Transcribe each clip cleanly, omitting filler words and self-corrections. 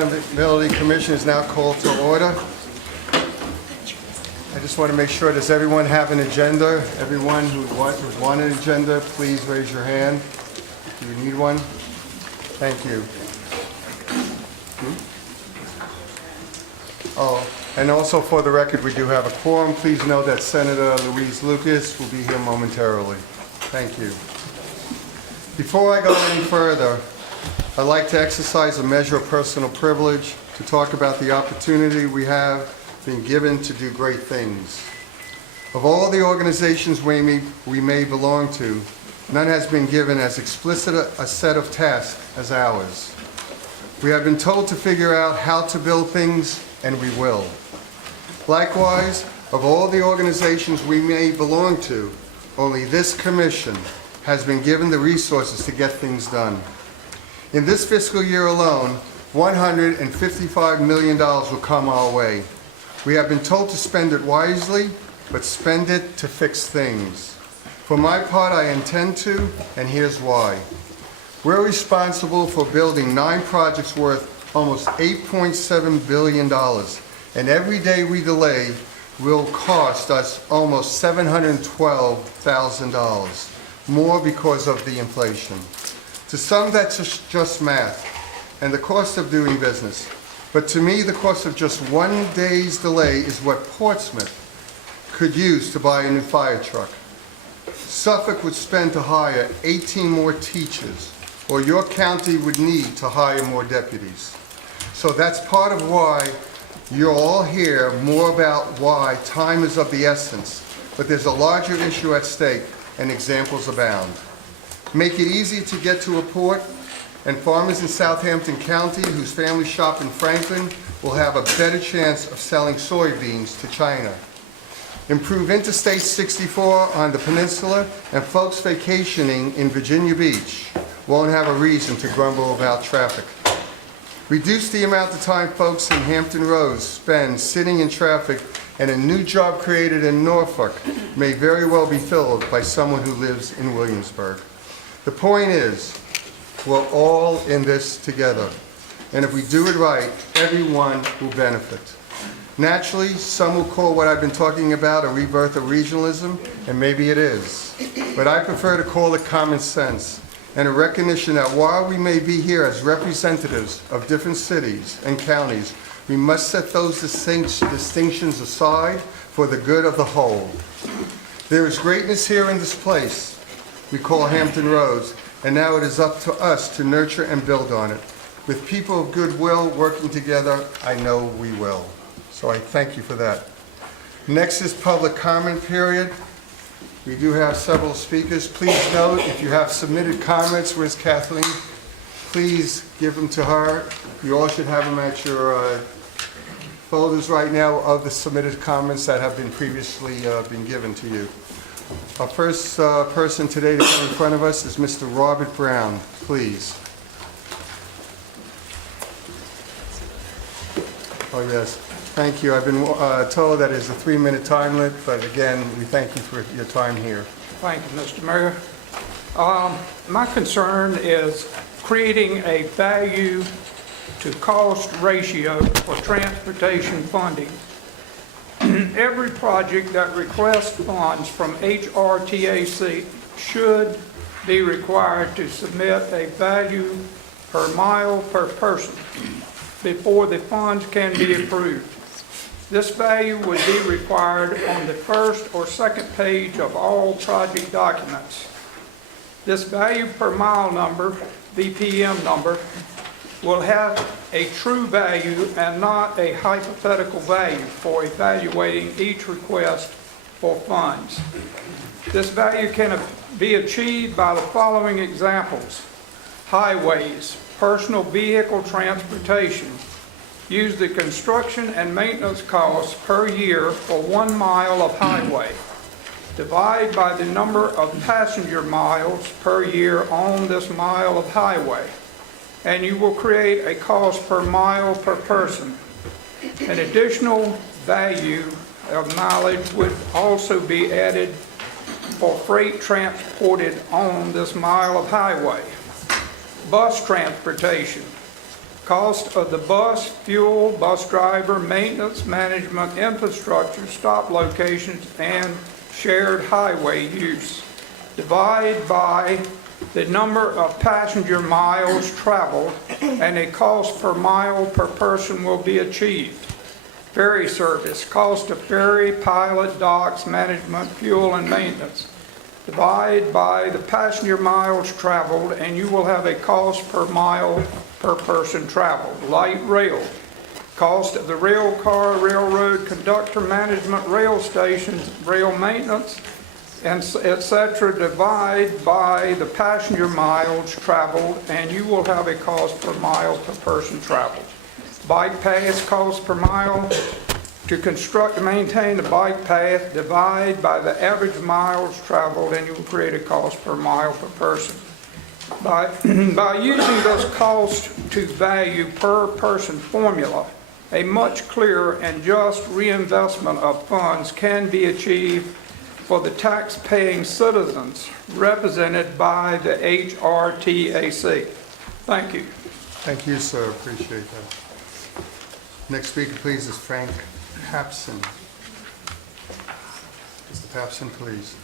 Accountability Commission is now called to order. I just want to make sure, does everyone have an agenda? Everyone who want an agenda, please raise your hand. Do you need one? Thank you. Oh, and also for the record, we do have a quorum. Please know that Senator Louise Lucas will be here momentarily. Thank you. Before I go any further, I'd like to exercise a measure of personal privilege to talk about the opportunity we have been given to do great things. Of all the organizations we may belong to, none has been given as explicit a set of tasks as ours. We have been told to figure out how to build things, and we will. Likewise, of all the organizations we may belong to, only this commission has been given the resources to get things done. In this fiscal year alone, $155 million will come our way. We have been told to spend it wisely, but spend it to fix things. For my part, I intend to, and here's why. We're responsible for building 9 projects worth almost $8.7 billion, and every day we delay will cost us almost $712,000, more because of the inflation. To some, that's just math and the cost of doing business. But to me, the cost of just one day's delay is what Portsmouth could use to buy a new fire truck. Suffolk would spend to hire 18 more teachers, or your county would need to hire more deputies. So that's part of why you're all here, more about why time is of the essence. But there's a larger issue at stake, and examples abound. Make it easy to get to a port, and farmers in Southampton County whose families shop in Franklin will have a better chance of selling soybeans to China. Improve Interstate 64 on the peninsula, and folks vacationing in Virginia Beach won't have a reason to grumble about traffic. Reduce the amount of time folks in Hampton Roads spend sitting in traffic, and a new job created in Norfolk may very well be filled by someone who lives in Williamsburg. The point is, we're all in this together, and if we do it right, everyone will benefit. Naturally, some will call what I've been talking about a rebirth of regionalism, and maybe it is. But I prefer to call it common sense, and a recognition that while we may be here as representatives of different cities and counties, we must set those distinctions aside for the good of the whole. There is greatness here in this place we call Hampton Roads, and now it is up to us to nurture and build on it. With people of goodwill working together, I know we will. So I thank you for that. Next is public comment period. We do have several speakers. Please note, if you have submitted comments, where's Kathleen? Please give them to her. You all should have them at your folders right now of the submitted comments that have been previously been given to you. Our first person today to come in front of us is Mr. Robert Brown, please. Oh, yes. Thank you. I've been told that it's a 3-minute time limit, but again, we thank you for your time here. Thank you, Mr. Mayor. My concern is creating a value to cost ratio for transportation funding. Every project that requests funds from HRTAC should be required to submit a value per mile per person before the funds can be approved. This value would be required on the first or second page of all project documents. This value per mile number, VPM number, will have a true value and not a hypothetical value for evaluating each request for funds. This value can be achieved by the following examples. Highways, personal vehicle transportation. Use the construction and maintenance costs per year for 1 mile of highway. Divide by the number of passenger miles per year on this mile of highway, and you will create a cost per mile per person. An additional value of mileage would also be added for freight transported on this mile of highway. Bus transportation. Cost of the bus, fuel, bus driver, maintenance, management, infrastructure, stop locations, and shared highway use. Divide by the number of passenger miles traveled, and a cost per mile per person will be achieved. Ferry service, cost of ferry, pilot, docks, management, fuel, and maintenance. Divide by the passenger miles traveled, and you will have a cost per mile per person traveled. Light rail, cost of the rail car, railroad conductor, management, rail stations, rail maintenance, and etc. Divide by the passenger miles traveled, and you will have a cost per mile per person traveled. Bike path, cost per mile. To construct and maintain the bike path, divide by the average miles traveled, and you will create a cost per mile per person. By using this cost to value per person formula, a much clearer and just reinvestment of funds can be achieved for the tax-paying citizens represented by the HRTAC. Thank you. Thank you, sir. Appreciate that. Next speaker, please, is Frank Papson. Mr. Papson, please.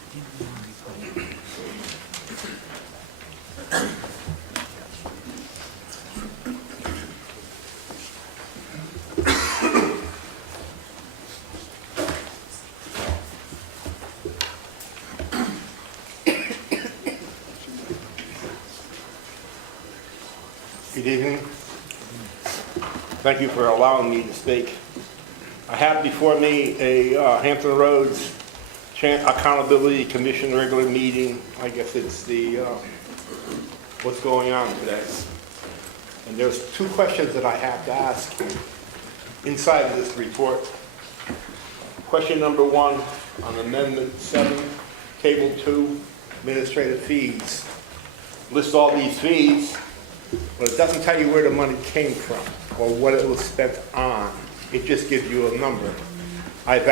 Good evening. Thank you for allowing me to speak. I have before me a Hampton Roads Accountability Commission regular meeting. I guess it's the what's going on today. And there's two questions that I have to ask inside of this report. Question number 1 on Amendment 7, Table 2, administrative fees. List all these fees, but it doesn't tell you where the money came from or what it was spent on. It just gives you a number. I've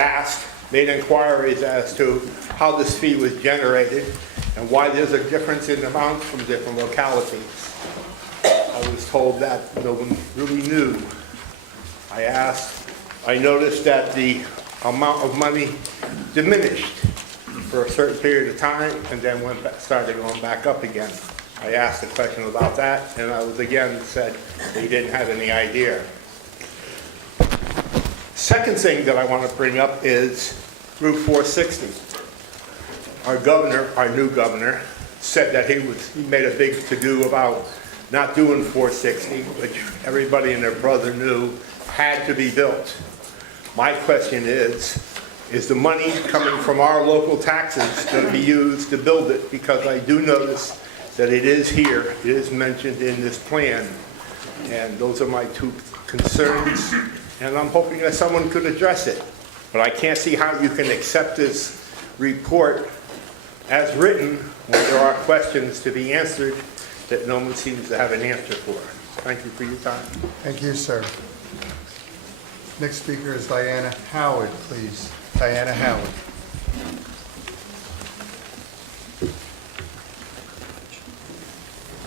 made inquiries as to how this fee was generated and why there's a difference in amounts from different localities. I was told that no one really knew. I noticed that the amount of money diminished for a certain period of time and then started going back up again. I asked a question about that, and I was again said they didn't have any idea. Second thing that I want to bring up is Route 460. Our governor, our new governor, said that he made a big to-do about not doing 460, which everybody and their brother knew had to be built. My question is the money coming from our local taxes going to be used to build it? Because I do notice that it is here, it is mentioned in this plan, and those are my two concerns, and I'm hoping that someone could address it. But I can't see how you can accept this report as written when there are questions to be answered that no one seems to have an answer for. Thank you for your time. Thank you, sir. Next speaker is Diana Howard, please. Diana Howard.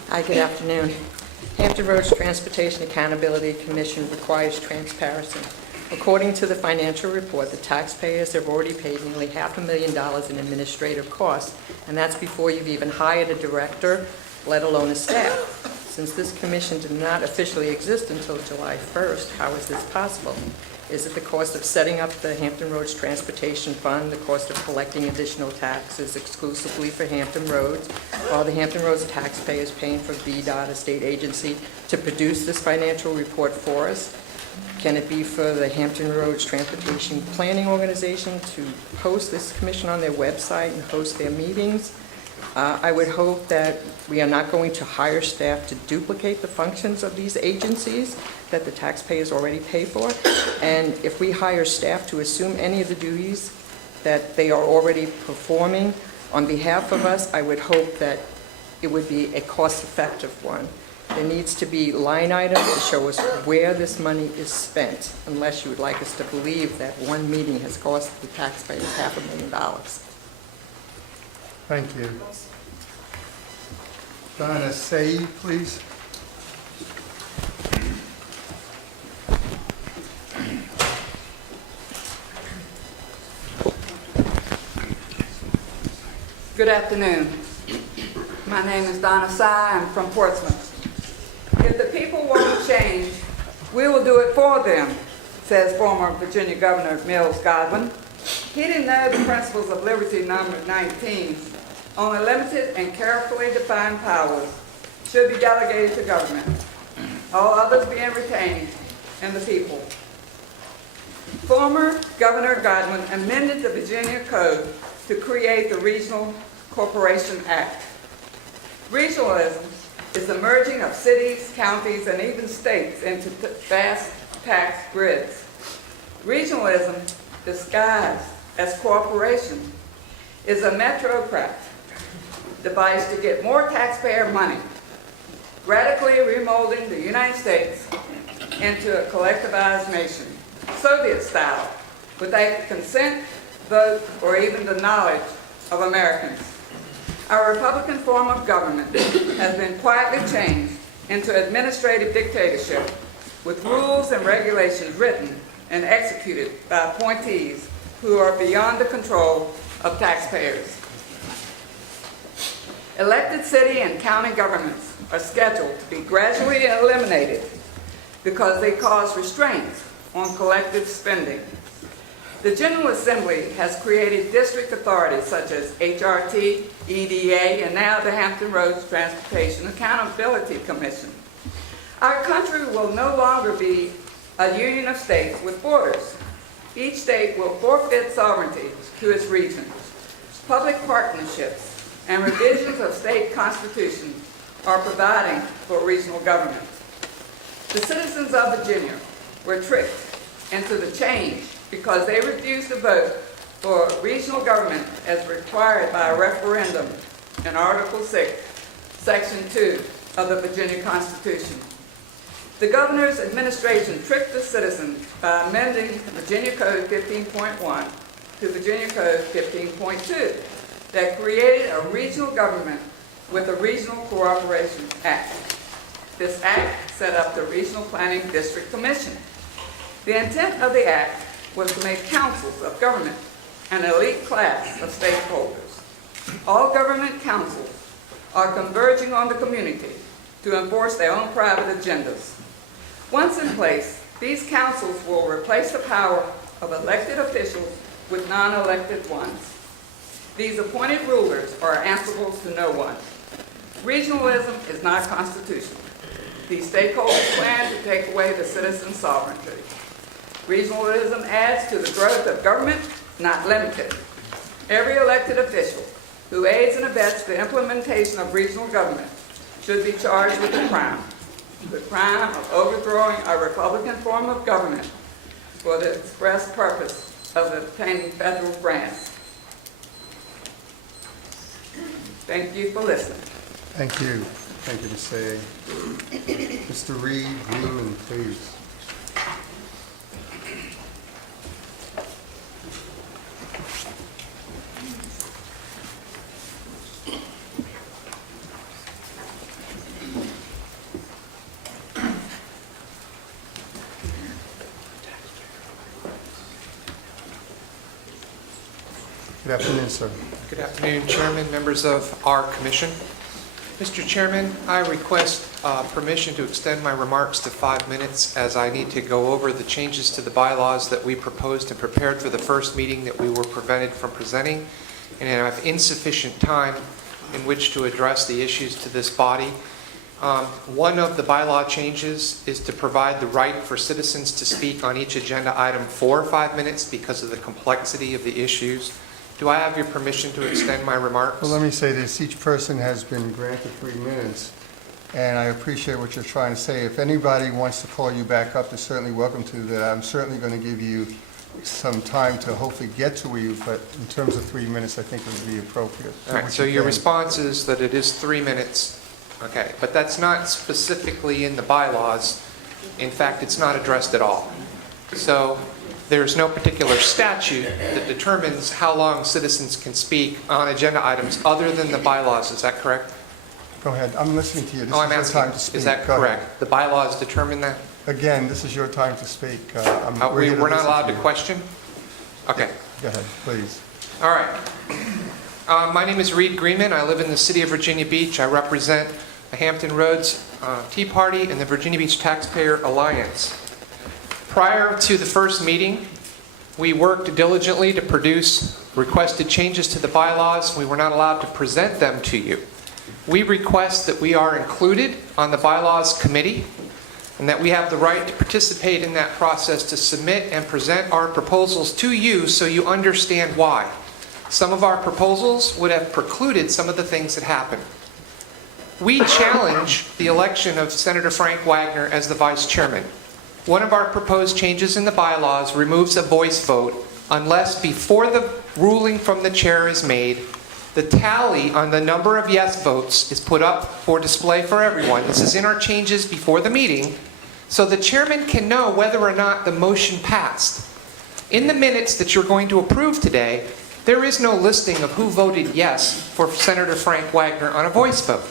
Hi, good afternoon. Hampton Roads Transportation Accountability Commission requires transparency. According to the financial report, the taxpayers have already paid nearly $500,000 in administrative costs, and that's before you've even hired a director, let alone a staff. Since this commission did not officially exist until July 1st, how is this possible? Is it the cost of setting up the Hampton Roads Transportation Fund, the cost of collecting additional taxes exclusively for Hampton Roads, or the Hampton Roads taxpayers paying for VDOT, a state agency, to produce this financial report for us? Can it be for the Hampton Roads Transportation Planning Organization to post this commission on their website and host their meetings? I would hope that we are not going to hire staff to duplicate the functions of these agencies that the taxpayers already pay for. And if we hire staff to assume any of the duties that they are already performing on behalf of us, I would hope that it would be a cost-effective one. There needs to be line items to show us where this money is spent, unless you would like us to believe that one meeting has cost the taxpayers $500,000. Thank you. Donna Say, please. Good afternoon. My name is Donna Sy. I'm from Portsmouth. If the people won't change, we will do it for them, says former Virginia Governor Mills Godwin. He didn't know the principles of Liberty number 19. Only limited and carefully defined powers should be delegated to government, all others being retained in the people. Former Governor Godwin amended the Virginia Code to create the Regional Corporation Act. Regionalism is the merging of cities, counties, and even states into vast tax grids. Regionalism, disguised as cooperation, is a metrocrat device to get more taxpayer money, radically remolding the United States into a collectivized nation, Soviet style, without consent, vote, or even the knowledge of Americans. Our Republican form of government has been quietly changed into administrative dictatorship with rules and regulations written and executed by appointees who are beyond the control of taxpayers. Elected city and county governments are scheduled to be gradually eliminated because they cause restraints on collective spending. The General Assembly has created district authorities such as HRT, EDA, and now the Hampton Roads Transportation Accountability Commission. Our country will no longer be a union of states with borders. Each state will forfeit sovereignty to its regions. Public partnerships and revisions of state constitutions are providing for regional government. The citizens of Virginia were tricked into the change because they refused to vote for regional government as required by a referendum in Article 6, Section 2 of the Virginia Constitution. The governor's administration tricked the citizens by amending Virginia Code 15.1 to Virginia Code 15.2 that created a regional government with the Regional Cooperation Act. This act set up the Regional Planning District Commission. The intent of the act was to make councils of government an elite class of stakeholders. All government councils are converging on the community to enforce their own private agendas. Once in place, these councils will replace the power of elected officials with non-elected ones. These appointed rulers are answerable to no one. Regionalism is not constitutional. These stakeholders plan to take away the citizens' sovereignty. Regionalism adds to the growth of government, not limit it. Every elected official who aids and abets the implementation of regional government should be charged with the crime of overthrowing a Republican form of government for the express purpose of obtaining federal grants. Thank you for listening. Thank you. Thank you, Ms. A. Mr. Reed, Greenman, please. Good afternoon, sir. Good afternoon, Chairman, members of our commission. Mr. Chairman, I request permission to extend my remarks to 5 minutes as I need to go over the changes to the bylaws that we proposed and prepared for the first meeting that we were prevented from presenting, and I have insufficient time in which to address the issues to this body. One of the bylaw changes is to provide the right for citizens to speak on each agenda item for 5 minutes because of the complexity of the issues. Do I have your permission to extend my remarks? Well, let me say this. Each person has been granted 3 minutes, and I appreciate what you're trying to say. If anybody wants to call you back up, they're certainly welcome to that. I'm certainly going to give you some time to hopefully get to you, but in terms of 3 minutes, I think it would be appropriate. All right, so your response is that it is 3 minutes. Okay, but that's not specifically in the bylaws. In fact, it's not addressed at all. So there's no particular statute that determines how long citizens can speak on agenda items other than the bylaws. Is that correct? Go ahead. I'm listening to you. This Oh, I'm is your asking, time to speak. is that Go ahead. correct? The bylaws determine that? Again, this is your time to speak. We're here to We're not listen allowed to you. question? Okay. Go ahead, please. All right. My name is Reed Greenman. I live in the city of Virginia Beach. I represent the Hampton Roads Tea Party and the Virginia Beach Taxpayer Alliance. Prior to the first meeting, we worked diligently to produce requested changes to the bylaws. We were not allowed to present them to you. We request that we are included on the bylaws committee and that we have the right to participate in that process to submit and present our proposals to you so you understand why. Some of our proposals would have precluded some of the things that happened. We challenge the election of Senator Frank Wagner as the vice chairman. One of our proposed changes in the bylaws removes a voice vote unless before the ruling from the chair is made, the tally on the number of yes votes is put up for display for everyone. This is in our changes before the meeting, so the chairman can know whether or not the motion passed. In the minutes that you're going to approve today, there is no listing of who voted yes for Senator Frank Wagner on a voice vote.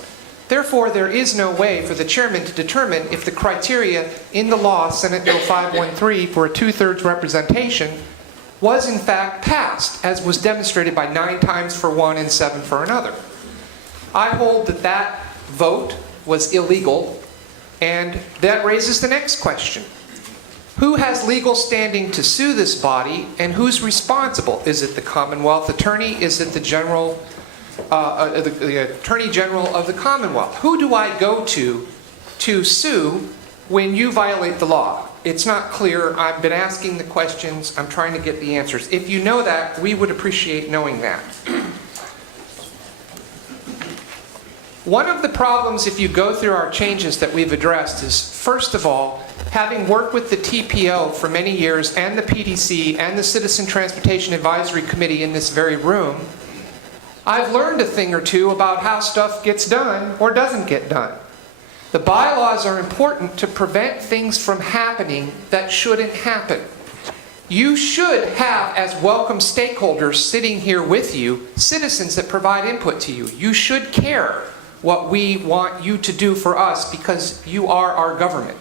Therefore, there is no way for the chairman to determine if the criteria in the law, Senate Bill 513, for a 2/3 representation was in fact passed, as was demonstrated by 9 times for one and 7 for another. I hold that that vote was illegal, and that raises the next question. Who has legal standing to sue this body, and who's responsible? Is it the Commonwealth Attorney? Is it the Attorney General of the Commonwealth? Who do I go to sue when you violate the law? It's not clear. I've been asking the questions. I'm trying to get the answers. If you know that, we would appreciate knowing that. One of the problems, if you go through our changes that we've addressed, is, first of all, having worked with the TPO for many years, and the PDC, and the Citizen Transportation Advisory Committee in this very room, I've learned a thing or two about how stuff gets done or doesn't get done. The bylaws are important to prevent things from happening that shouldn't happen. You should have, as welcome stakeholders sitting here with you, citizens that provide input to you. You should care what we want you to do for us because you are our government.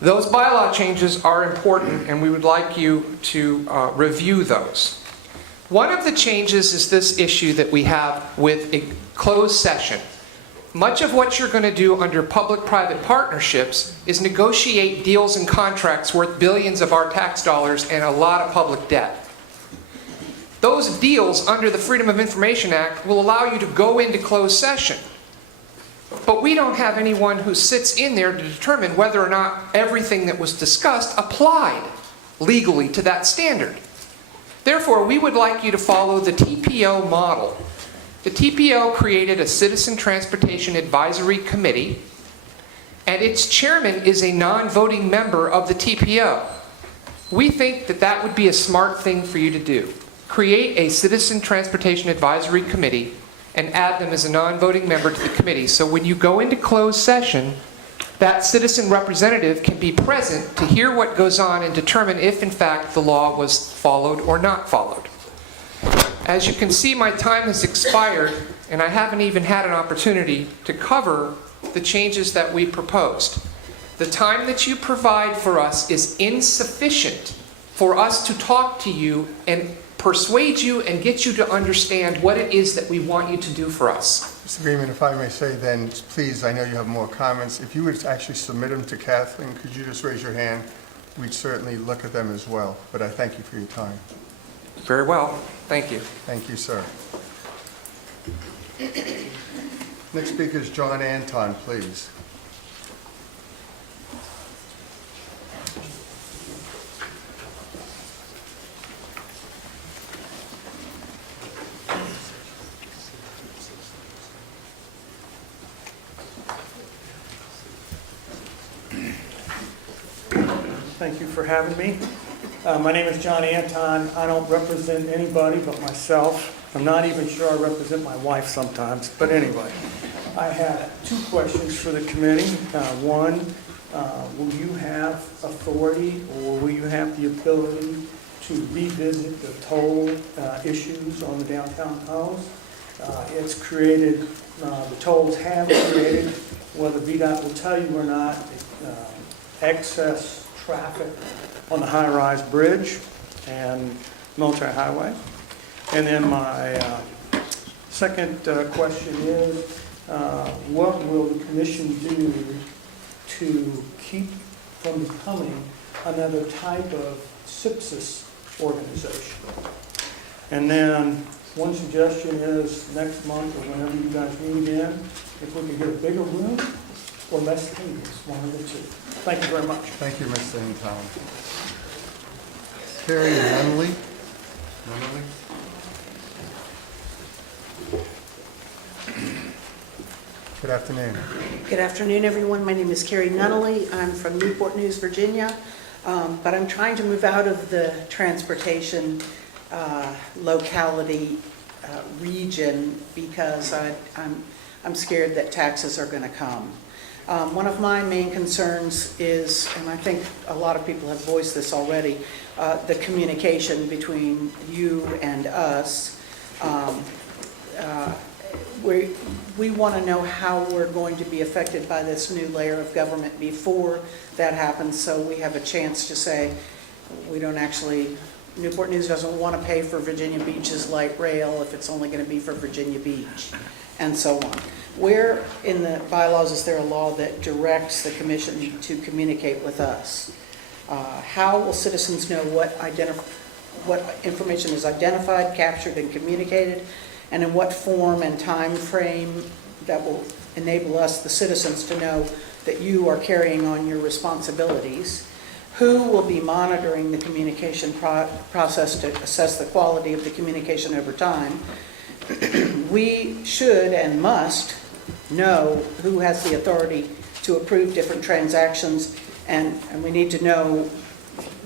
Those bylaw changes are important, and we would like you to review those. One of the changes is this issue that we have with a closed session. Much of what you're going to do under public-private partnerships is negotiate deals and contracts worth billions of our tax dollars and a lot of public debt. Those deals under the Freedom of Information Act will allow you to go into closed session. But we don't have anyone who sits in there to determine whether or not everything that was discussed applied legally to that standard. Therefore, we would like you to follow the TPO model. The TPO created a Citizen Transportation Advisory Committee, and its chairman is a non-voting member of the TPO. We think that that would be a smart thing for you to do. Create a Citizen Transportation Advisory Committee and add them as a non-voting member to the committee. So when you go into closed session, that citizen representative can be present to hear what goes on and determine if, in fact, the law was followed or not followed. As you can see, my time has expired, and I haven't even had an opportunity to cover the changes that we proposed. The time that you provide for us is insufficient for us to talk to you and persuade you and get you to understand what it is that we want you to do for us. Mr. Greenman, if I may say then, please, I know you have more comments. If you would actually submit them to Kathleen, could you just raise your hand? We'd certainly look at them as well. But I thank you for your time. Very well. Thank you. Thank you, sir. Next speaker is John Anton, please. Thank you for having me. My name is John Anton. I don't represent anybody but myself. I'm not even sure I represent my wife sometimes, but anyway. I had 2 questions for the committee. One, will you have authority or will you have the ability to revisit the toll issues on the downtown tunnels? It's created, the tolls have created, whether VDOT will tell you or not, excess traffic on the high-rise bridge and Military Highway. And then my second question is, what will the commission do to keep from becoming another type of sepsis organization? And then one suggestion is next month or whenever you guys meet again, if we could get a bigger room or less tables, one of the two. Thank you very much. Thank you, Mr. Anton. Carrie Nunley? Nunley? Good afternoon. Good afternoon, everyone. My name is Carrie Nunnally. I'm from Newport News, Virginia, but I'm trying to move out of the transportation locality region because I'm scared that taxes are going to come. One of my main concerns is, and I think a lot of people have voiced this already, the communication between you and us. We want to know how we're going to be affected by this new layer of government before that happens, so we have a chance to say, we don't actually, Newport News doesn't want to pay for Virginia Beach's light rail if it's only going to be for Virginia Beach, and so on. Where in the bylaws is there a law that directs the commission to communicate with us? How will citizens know what information is identified, captured, and communicated, and in what form and time frame that will enable us, the citizens, to know that you are carrying on your responsibilities? Who will be monitoring the communication process to assess the quality of the communication over time? We should and must know who has the authority to approve different transactions, and we need to know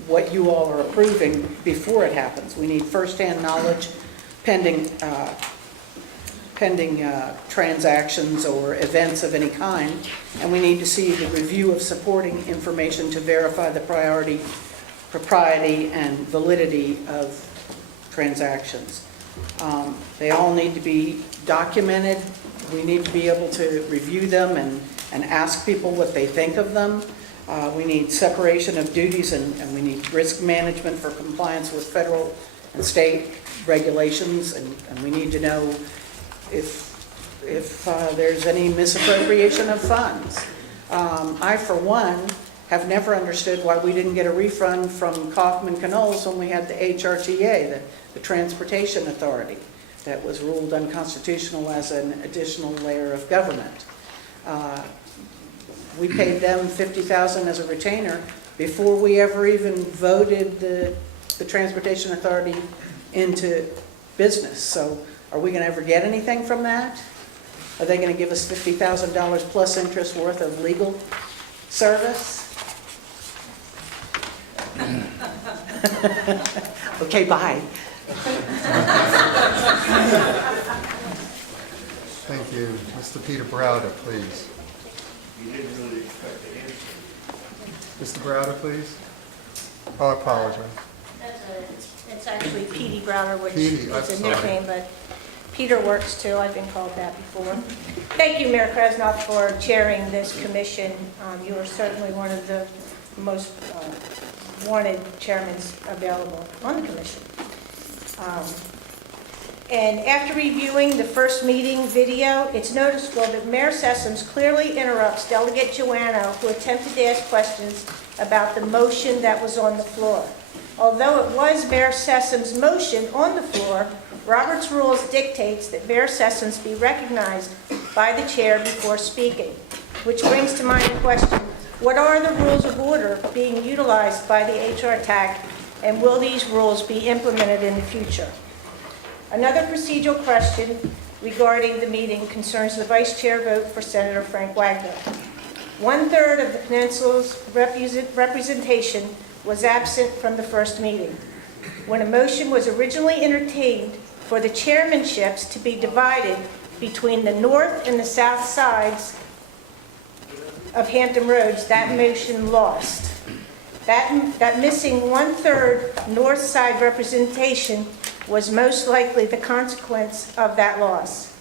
what you all are approving before it happens. We need firsthand knowledge pending transactions or events of any kind, and we need to see the review of supporting information to verify the propriety and validity of transactions. They all need to be documented. We need to be able to review them and ask people what they think of them. We need separation of duties, and we need risk management for compliance with federal and state regulations, and we need to know if there's any misappropriation of funds. I, for one, have never understood why we didn't get a refund from Kaufman Knowles when we had the HRTA, the Transportation Authority, that was ruled unconstitutional as an additional layer of government. We paid them $50,000 as a retainer before we ever even voted the Transportation Authority into business. So are we going to ever get anything from that? Are they going to give us $50,000 plus interest worth of legal service? Okay, bye. Thank you. Mr. Peter Browder, please. You didn't really expect the answer. Mr. Browder, please. Oh, I apologize. It's actually Petey Browder, which Petey, is I'm a sorry. nickname, but Peter works too. I've been called that before. Thank you, Mayor Krasnoff, for chairing this commission. You are certainly one of the most wanted chairmen available on the commission. And after reviewing the first meeting video, it's noticeable that Mayor Sessoms clearly interrupts Delegate Joanno, who attempted to ask questions about the motion that was on the floor. Although it was Mayor Sessoms' motion on the floor, Robert's Rules dictates that Mayor Sessoms be recognized by the chair before speaking, which brings to mind the question, what are the rules of order being utilized by the Hrtac, and will these rules be implemented in the future? Another procedural question regarding the meeting concerns the vice chair vote for Senator Frank Wagner. 1/3 of the Peninsula's representation was absent from the first meeting. When a motion was originally entertained for the chairmanships to be divided between the north and the south sides of Hampton Roads, that motion lost. That missing 1/3 north side representation was most likely the consequence of that loss.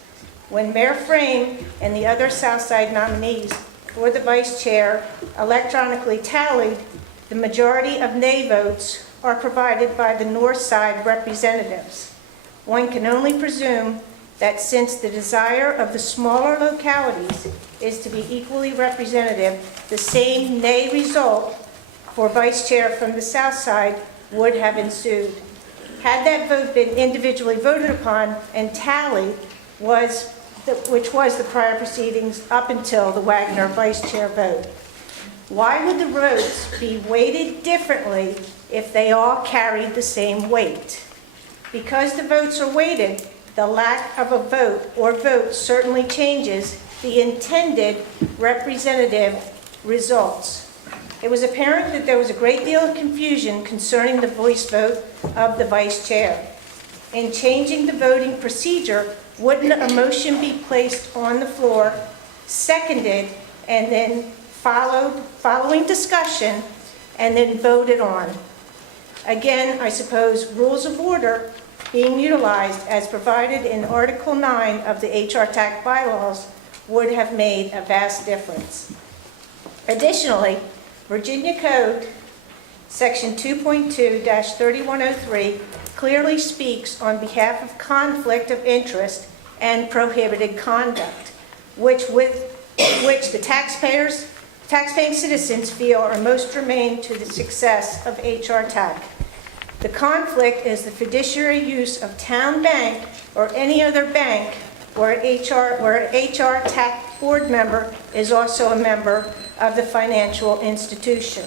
When Mayor Frame and the other south side nominees for the vice chair electronically tallied, the majority of nay votes are provided by the north side representatives. one can only presume that since the desire of the smaller localities is to be equally representative, the same nay result for vice chair from the south side would have ensued. Had that vote been individually voted upon and tallied, which was the prior proceedings up until the Wagner vice chair vote. Why would the votes be weighted differently if they all carried the same weight? Because the votes are weighted, the lack of a vote or vote certainly changes the intended representative results. It was apparent that there was a great deal of confusion concerning the voice vote of the vice chair. In changing the voting procedure, wouldn't a motion be placed on the floor, seconded, and then following discussion, and then voted on? Again, I suppose rules of order being utilized as provided in Article 9 of the Hrtac bylaws would have made a vast difference. Additionally, Virginia Code, Section 2.2-3103, clearly speaks on behalf of conflict of interest and prohibited conduct, which the taxpaying citizens feel are most germane to the success of Hrtac. The conflict is the fiduciary use of town bank or any other bank where an Hrtac board member is also a member of the financial institution.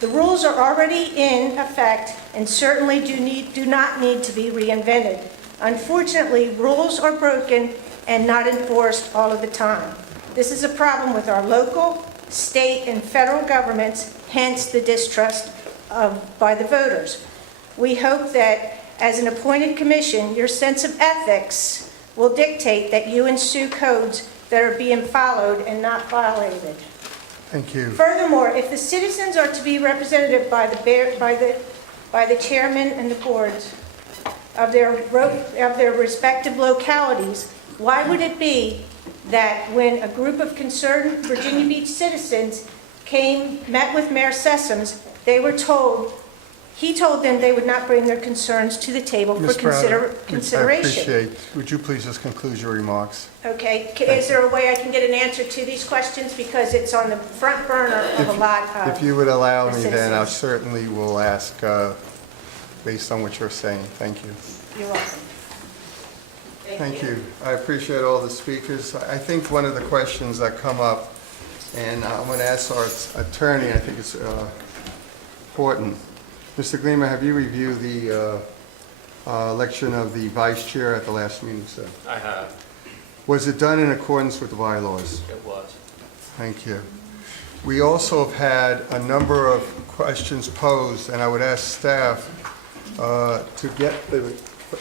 The rules are already in effect and certainly do not need to be reinvented. Unfortunately, rules are broken and not enforced all of the time. This is a problem with our local, state, and federal governments, hence the distrust by the voters. We hope that as an appointed commission, your sense of ethics will dictate that you ensue codes that are being followed and not violated. Thank you. Furthermore, if the citizens are to be represented by the chairman and the boards of their respective localities, why would it be that when a group of concerned Virginia Beach citizens met with Mayor Sessoms, he told them they would not bring their concerns to the table for Ms. Browder, consideration? would you please just conclude your remarks? Okay, is there a way I can get an answer to these questions? Because it's on the front burner of a lot of If you would allow the me, then I citizens. certainly will ask based on what you're saying. Thank you. You're welcome. Thank you. I appreciate all the speakers. I think one of the questions that come up, and I'm going to ask our attorney, I think it's important. Mr. Glima, have you reviewed the election of the vice chair at the last meeting, sir? I have. Was it done in accordance with the bylaws? It was. Thank you. We also have had a number of questions posed, and I would ask staff to get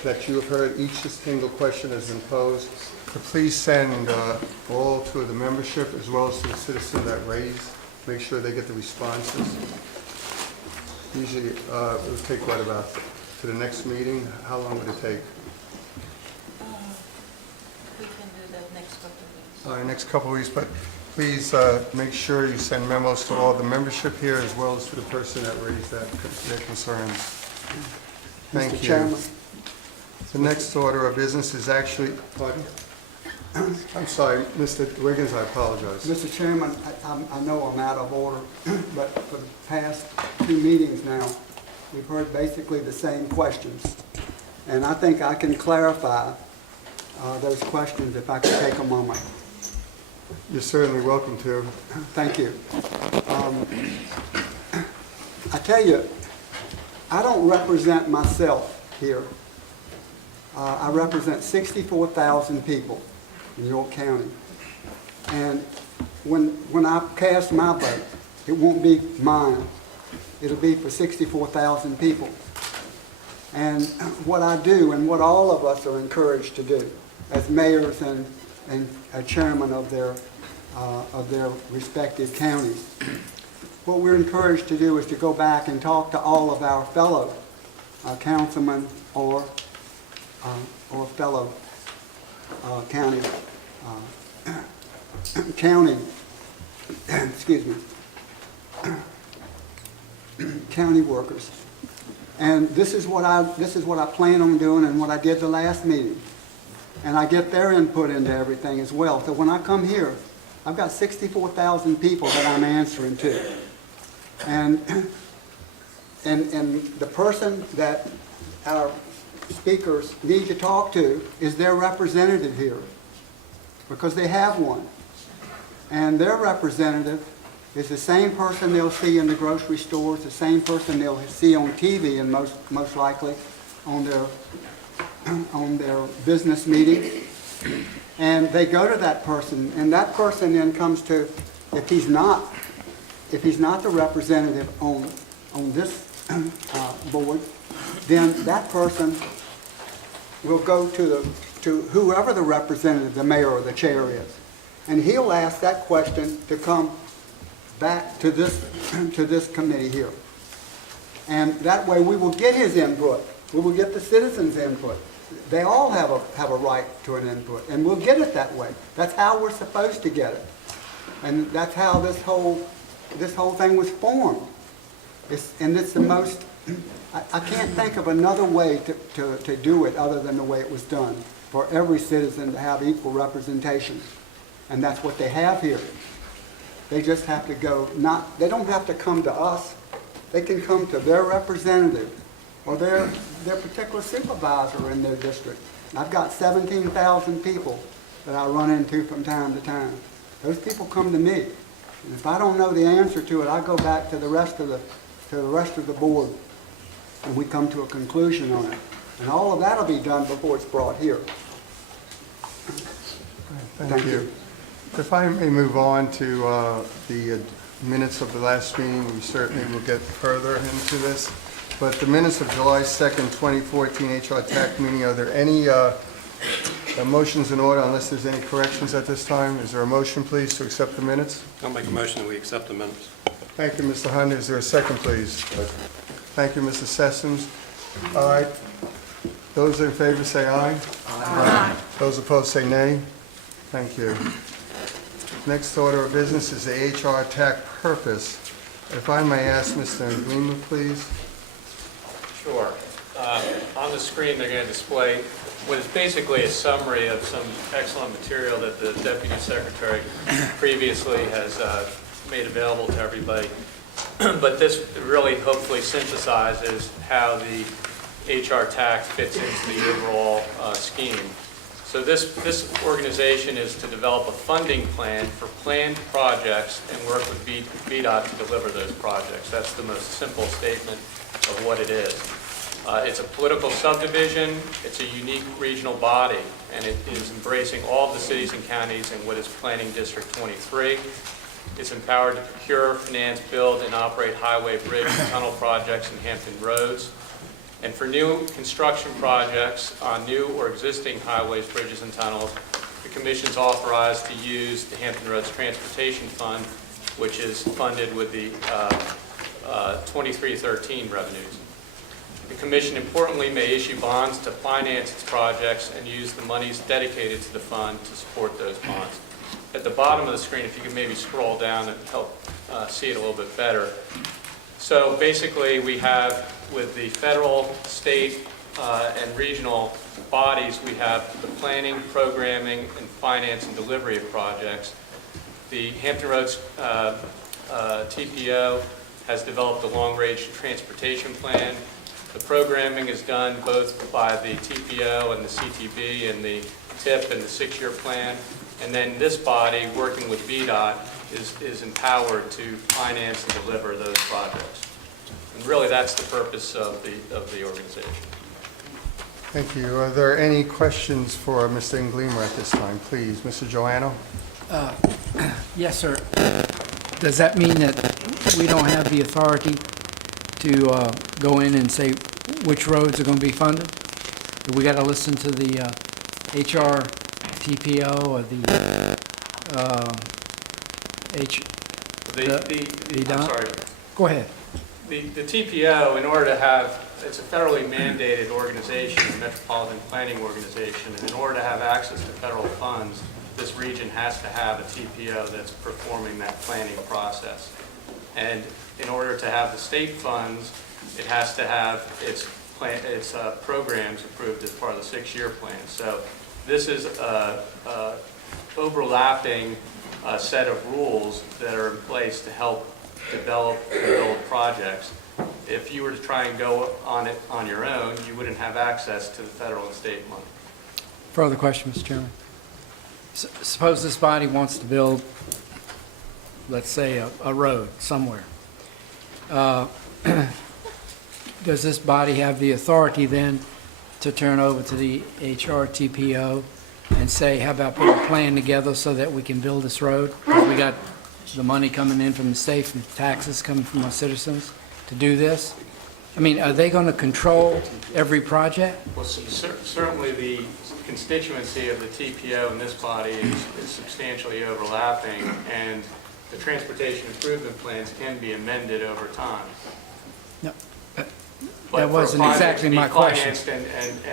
that you have heard each single question has been posed, to please send all to the membership as well as to the citizen that raised. Make sure they get the responses. Usually, it would take what, about to the next meeting? How long would it take? We can do that next couple of weeks. Next couple of weeks, but please make sure you send memos to all the membership here as well as to the person that raised their concerns. Thank you. Mr. Chairman. The next order of business is actually, pardon? I'm sorry, Mr. Wiggins, I apologize. Mr. Chairman, I know I'm out of order, but for the past 2 meetings now, we've heard basically the same questions. And I think I can clarify those questions if I could take a moment. You're certainly welcome to. Thank you. I tell you, I don't represent myself here. I represent 64,000 people in York County. And when I cast my vote, it won't be mine. It'll be for 64,000 people. And what I do and what all of us are encouraged to do as mayors and chairmen of their respective counties, what we're encouraged to do is to go back and talk to all of our fellow councilmen or fellow county county workers And this is what I plan on doing and what I did the last meeting. And I get their input into everything as well. So when I come here, I've got 64,000 people that I'm answering to. And the person that our speakers need to talk to is their representative here, because they have one. And their representative is the same person they'll see in the grocery stores, the same person they'll see on TV, and most likely on their business meeting. And they go to that person, and that person then comes to, if he's not the representative on this board, then that person will go to whoever the representative, the mayor or the chair is. And he'll ask that question to come back to this committee here. And that way we will get his input. We will get the citizens' input. They all have a right to an input, and we'll get it that way. That's how we're supposed to get it. And that's how this whole thing was formed. It's the most, I can't think of another way to do it other than the way it was done, for every citizen to have equal representation. And that's what they have here. They just have to go, they don't have to come to us. They can come to their representative or their particular supervisor in their district. I've got 17,000 people that I run into from time to time. Those people come to me. And if I don't know the answer to it, I go back to the rest of the board, and we come to a conclusion on it. And all of that will be done before it's brought here. Thank you. If I may move on to the minutes of the last meeting, we certainly will get further into this. But the minutes of July 2nd, 2014 Hrtac meeting, are there any motions in order unless there's any corrections at this time? Is there a motion, please, to accept the minutes? I'll make a motion that we accept the minutes. Thank you, Mr. Hunt. Is there a second, please? Thank you, Mr. Sessoms. All right. Those in favor say aye. Aye. Those opposed say nay. Thank you. Next order of business is the Hrtac purpose. If I may ask Mr. Nglima, please. Sure. On the screen, they're going to display what is basically a summary of some excellent material that the Deputy Secretary previously has made available to everybody. But this really hopefully synthesizes how the Hrtac fits into the overall scheme. So this organization is to develop a funding plan for planned projects and work with VDOT to deliver those projects. That's the most simple statement of what it is. It's a political subdivision, it's a unique regional body, and it is embracing all of the cities and counties in what is Planning District 23. It's empowered to procure, finance, build, and operate highway, bridge, and tunnel projects in Hampton Roads. And for new construction projects on new or existing highways, bridges, and tunnels, the Commission's authorized to use the Hampton Roads Transportation Fund, which is funded with the 2313 revenues. The Commission importantly may issue bonds to finance its projects and use the monies dedicated to the fund to support those bonds. At the bottom of the screen, if you could maybe scroll down and help see it a little bit better. So basically we have, with the federal, state, and regional bodies, we have the planning, programming, and finance and delivery of projects. The Hampton Roads TPO has developed a long-range transportation plan. The programming is done both by the TPO and the CTB and the TIP and the 6-year plan. And then this body, working with VDOT, is empowered to finance and deliver those projects. And really, that's the purpose of the organization. Thank you. Are there any questions for Mr. Nglima at this time? Please, Mr. Joanno. Yes, sir. Does that mean that we don't have the authority to go in and say which roads are going to be funded? We got to listen to the HR, TPO, or the I'm sorry. Go ahead. The TPO, in order to have, it's a federally mandated organization, a metropolitan planning organization, and in order to have access to federal funds, this region has to have a TPO that's performing that planning process. And in order to have the state funds, it has to have its programs approved as part of the 6-year plan. So this is a overlapping set of rules that are in place to help develop and build projects. If you were to try and go on it on your own, you wouldn't have access to the federal and state money. Further question, Mr. Chairman? Suppose this body wants to build, let's say, a road somewhere. Does this body have the authority then to turn over to the HRTPO and say, how about put a plan together so that we can build this road? Because we got the money coming in from the state, from taxes coming from our citizens to do this? I mean, are they going to control every project? Well, certainly the constituency of the TPO in this body is substantially overlapping, and the transportation improvement plans can be amended over time. No, But that wasn't for a project exactly to be my question. financed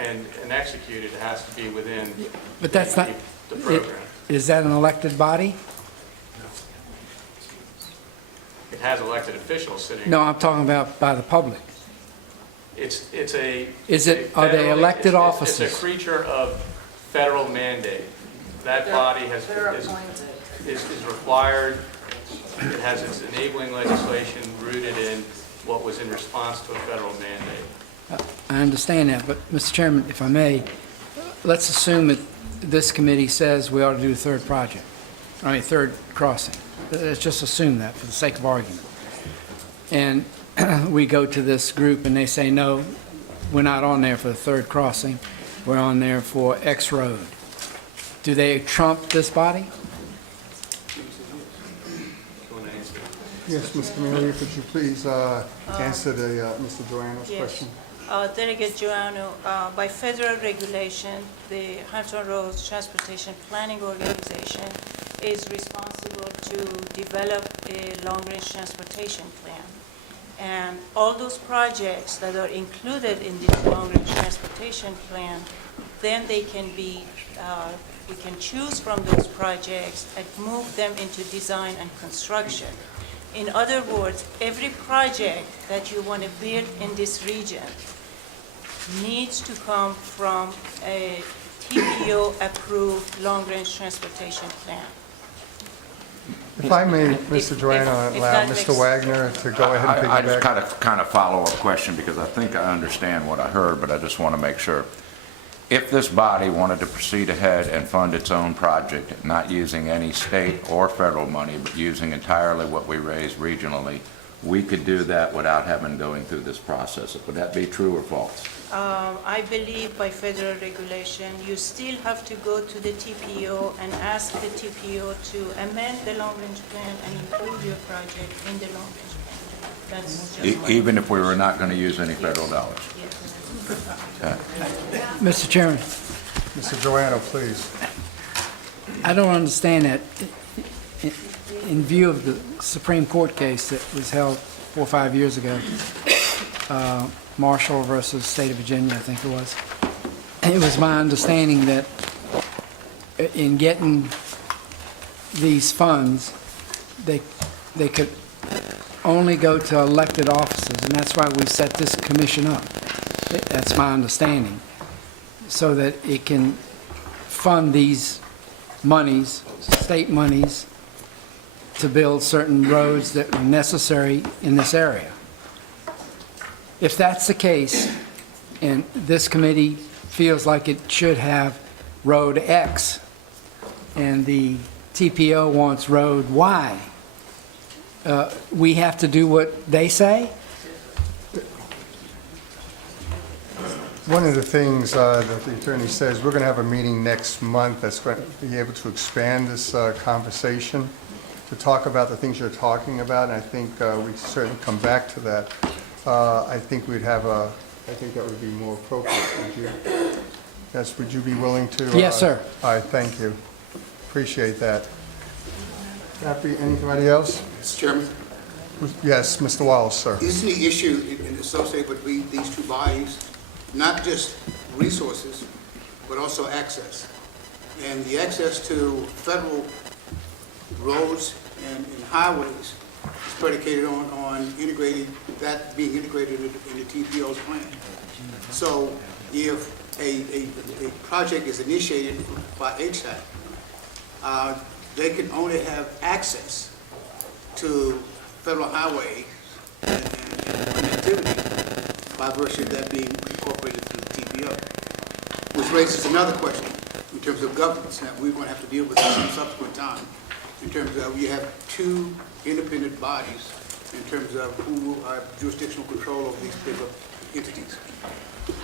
and executed, it has to be within But that's not, the program. is that an elected body? It has elected officials sitting. No, I'm talking about by the public. It's a. Is it, are they federally- elected It's officers? a creature of federal mandate. That body is required, it has its enabling legislation rooted in what was in response to a federal mandate. I understand that, but Mr. Chairman, if I may, let's assume that this committee says we ought to do a third project, third crossing. Let's just assume that for the sake of argument. And we go to this group and they say, no, we're not on there for the third crossing, we're on there for X road. Do they trump this body? Yes, Mr. Mayor, could you please answer Mr. Joanno's Yes. question? Delegate Joanno, by federal regulation, the Hampton Roads Transportation Planning Organization is responsible to develop a long-range transportation plan. And all those projects that are included in this long-range transportation plan, then they can be, we can choose from those projects and move them into design and construction. In other words, every project that you want to build in this region needs to come from a TPO-approved long-range transportation plan. If I may, Mr. Joanno, if allow that Mr. makes- Wagner to go ahead and I just piggyback. kind of follow-up question, because I think I understand what I heard, but I just want to make sure. If this body wanted to proceed ahead and fund its own project, not using any state or federal money, but using entirely what we raise regionally, we could do that without having going through this process. Would that be true or false? I believe by federal regulation, you still have to go to the TPO and ask the TPO to amend the long-range plan and include your project in the long-range plan. That's just my... Even if we were not going to use any federal dollars? Yes. Okay. Mr. Chairman, Mr. Joanno, please. I don't understand that. In view of the Supreme Court case that was held 4 or 5 years ago, Marshall versus State of Virginia, I think it was my understanding that in getting these funds, they could only go to elected officers, and that's why we set this commission up. That's my understanding, so that it can fund these monies, state monies, to build certain roads that are necessary in this area. If that's the case, and this committee feels like it should have Road X, and the TPO wants Road Y, we have to do what they say? One of the things that the attorney says, we're going to have a meeting next month that's going to be able to expand this conversation, to talk about the things you're talking about, and I think we certainly come back to that. I think I think that would be more appropriate. Would you? Yes, would you be willing to? Yes, sir. All right, thank you. Appreciate that. Happy, anybody else? Mr. Chairman, Yes, Mr. Wallace, sir. isn't the issue associated with these two bodies not just resources, but also access? And the access to federal roads and highways is predicated on integrating, that being integrated in the TPO's plan. So if a project is initiated by Hrtac, they can only have access to federal highway and connectivity by virtue of that being incorporated through the TPO. Which raises another question in terms of governance that we're going to have to deal with at some subsequent time. In terms of, you have two independent bodies in terms of who have jurisdictional control over these particular entities.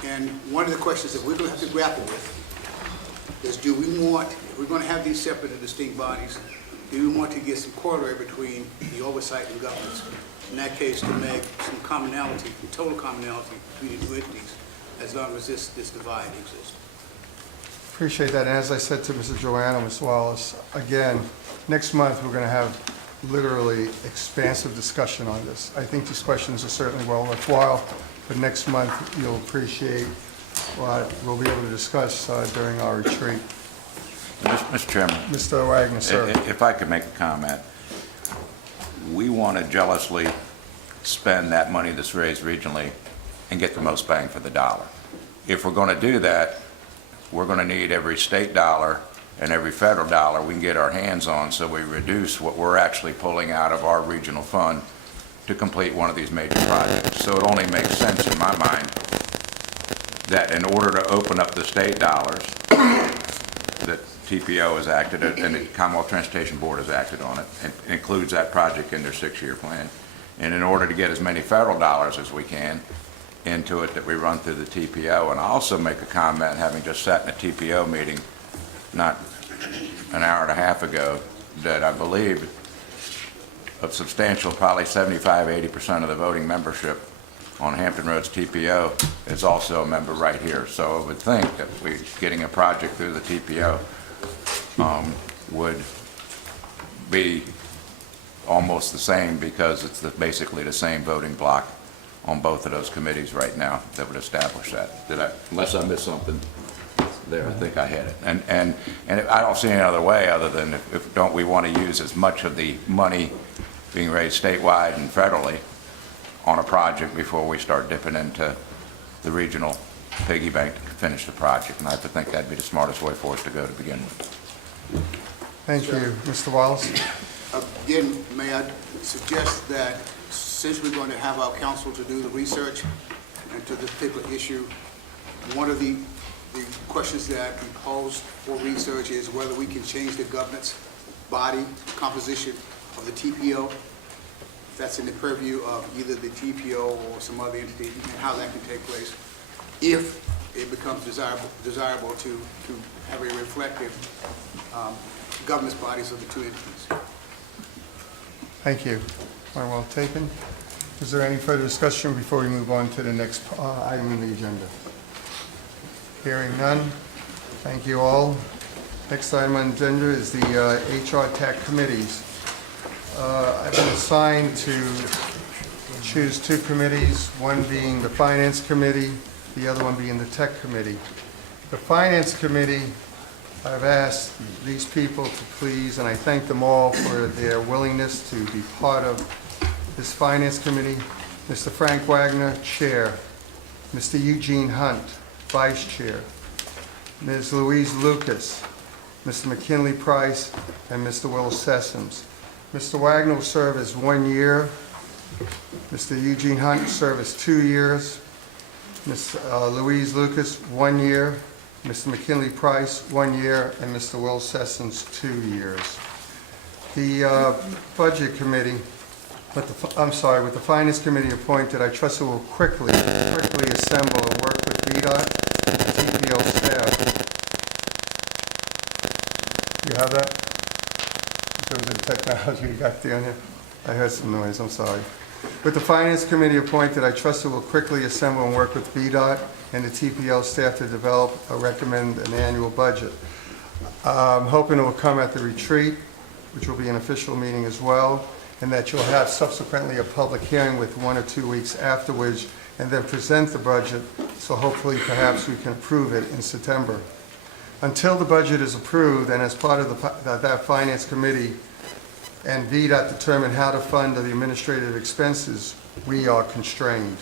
And one of the questions that we're going to have to grapple with is, do we want, if we're going to have these separate and distinct bodies, do we want to get some corollary between the oversight and governance? In that case, to make some commonality, total commonality between the two entities, as long as this divide exists. Appreciate that. And as I said to Mr. Joanna, Ms. Wallace, again, next month, we're going to have literally expansive discussion on this. I think these questions are certainly well worthwhile, but next month, you'll appreciate what we'll be able to discuss during our retreat. Mr. Chairman. Mr. Wagner, sir. If I could make a comment. We want to jealously spend that money that's raised regionally and get the most bang for the dollar. If we're going to do that, we're going to need every state dollar and every federal dollar we can get our hands on, so we reduce what we're actually pulling out of our regional fund to complete one of these major projects. So it only makes sense in my mind that in order to open up the state dollars, that TPO has acted, and the Commonwealth Transportation Board has acted on it, and includes that project in their 6-year plan. And in order to get as many federal dollars as we can into it, that we run through the TPO. And I also make a comment, having just sat in a TPO meeting not an hour and a half ago, that I believe a substantial, probably 75–80% of the voting membership on Hampton Roads TPO is also a member right here. So I would think that we getting a project through the TPO would be almost the same, because it's basically the same voting block on both of those committees right now that would establish that. Unless I missed something there, I think I had it. And I don't see any other way other than don't we want to use as much of the money being raised statewide and federally on a project before we start dipping into the regional piggy bank to finish the project. And I think that'd be the smartest way for us to go to begin with. Thank you. Mr. Wallace? Again, may I suggest that since we're going to have our counsel to do the research into this particular issue, one of the questions that we posed for research is whether we can change the governance body composition of the TPO. That's in the purview of either the TPO or some other entity, and how that can take place if it becomes desirable to have a reflective governance bodies of the two entities. Thank you. Point well taken. Is there any further discussion before we move on to the next item on the agenda? Hearing none. Thank you all. Next item on the agenda is the Hrtac committees. I've been assigned to choose two committees, one being the Finance Committee, the other one being the Tech Committee. The Finance Committee, I've asked these people to please, and I thank them all for their willingness to be part of this Finance Committee. Mr. Frank Wagner, Chair. Mr. Eugene Hunt, Vice Chair. Ms. Louise Lucas, Mr. McKinley Price, and Mr. Will Sessoms. Mr. Wagner will serve as 1 year. Mr. Eugene Hunt will serve as 2 years. Ms. Louise Lucas, 1 year. Mr. McKinley Price, 1 year, and Mr. Will Sessoms, 2 years. The Budget Committee, with the Finance Committee appointed, I trust it will quickly assemble and work with VDOT and TPO staff. You have that? In terms of the technology you got down here? I heard some noise, I'm sorry. With the Finance Committee appointed, I trust it will quickly assemble and work with VDOT and the TPO staff to develop or recommend an annual budget. I'm hoping it will come at the retreat, which will be an official meeting as well, and that you'll have subsequently a public hearing with 1 or 2 weeks afterwards, and then present the budget, so hopefully perhaps we can approve it in September. Until the budget is approved, and as part of that Finance Committee, and VDOT determine how to fund the administrative expenses, we are constrained.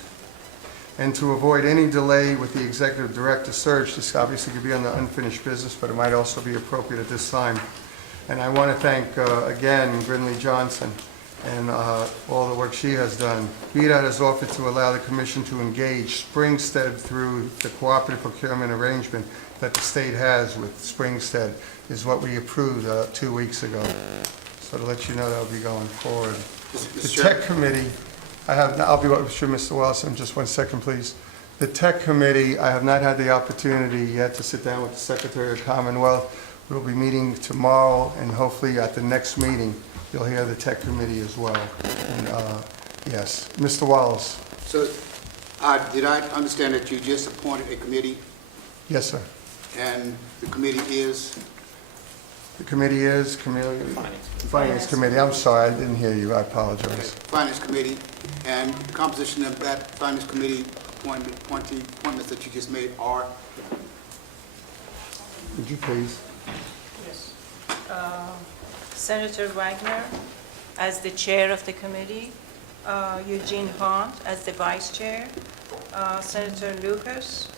And to avoid any delay with the executive director search, this obviously could be on the unfinished business, but it might also be appropriate at this time. And I want to thank, again, Brindley Johnson and all the work she has done. VDOT has offered to allow the commission to engage Springstead through the cooperative procurement arrangement that the state has with Springstead, is what we approved 2 weeks ago. So to let you know, that will be going forward. The tech committee, I'll be sure, Mr. Wallace, in just 1 second, please. The tech committee, I have not had the opportunity yet to sit down with the Secretary of Commonwealth. We'll be meeting tomorrow, and hopefully at the next meeting, you'll hear the tech committee as well. And, yes, Mr. Wallace. So, did I understand that you just appointed a committee, Yes, sir. and the committee is? The committee is Finance Committee. I'm sorry, I didn't hear you. I apologize. Finance Committee, and the composition of that Finance Committee appointments that you just made are? Would you please? Yes. Senator Wagner as the chair of the committee, Eugene Hunt as the vice chair, Senator Lucas,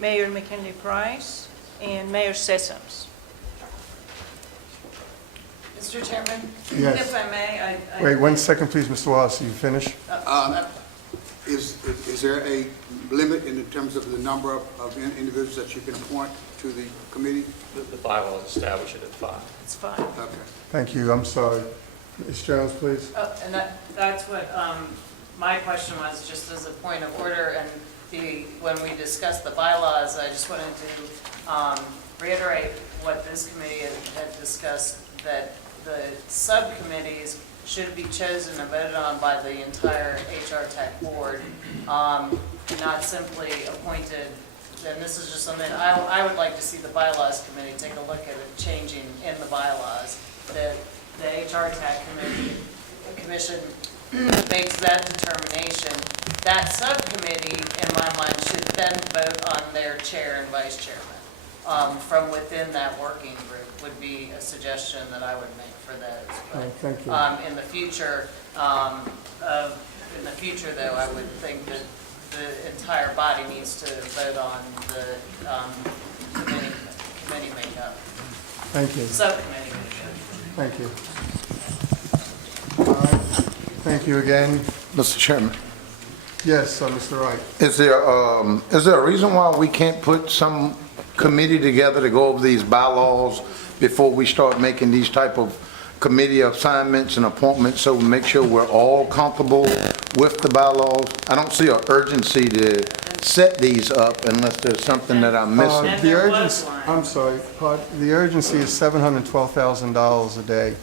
Mayor McKinley Price, and Mayor Sessoms. Mr. Chairman, Yes. if I may, Wait 1 second, please, Mr. Wallace. You finish? Is there a limit in terms of the number of individuals that you can appoint to the committee? The bylaws establish it at 5. It's fine. Okay. Thank you. I'm sorry. Ms. Jones, please. And that's what my question was, just as a point of order, and when we discussed the bylaws, I just wanted to reiterate what this committee had discussed, that the subcommittees should be chosen and voted on by the entire Hrtac board, not simply appointed. And this is just something I would like to see the bylaws committee take a look at it changing in the bylaws, that the Hrtac commission makes that determination. That subcommittee, in my mind, should then vote on their chair and vice chairman. From within that working group would be a suggestion that I would make for those. But, thank you. in the future, though, I would think that the entire body needs to vote on the committee makeup. Thank you. Subcommittee makeup. Thank you. All right. Thank you again. Mr. Chairman, Yes, Mr. Wright. is there a reason why we can't put some committee together to go over these bylaws before we start making these type of committee assignments and appointments, so we make sure we're all comfortable with the bylaws? I don't see an urgency to set these up unless there's something that I'm missing. The urgency, I'm sorry, the urgency is $712,000 a day.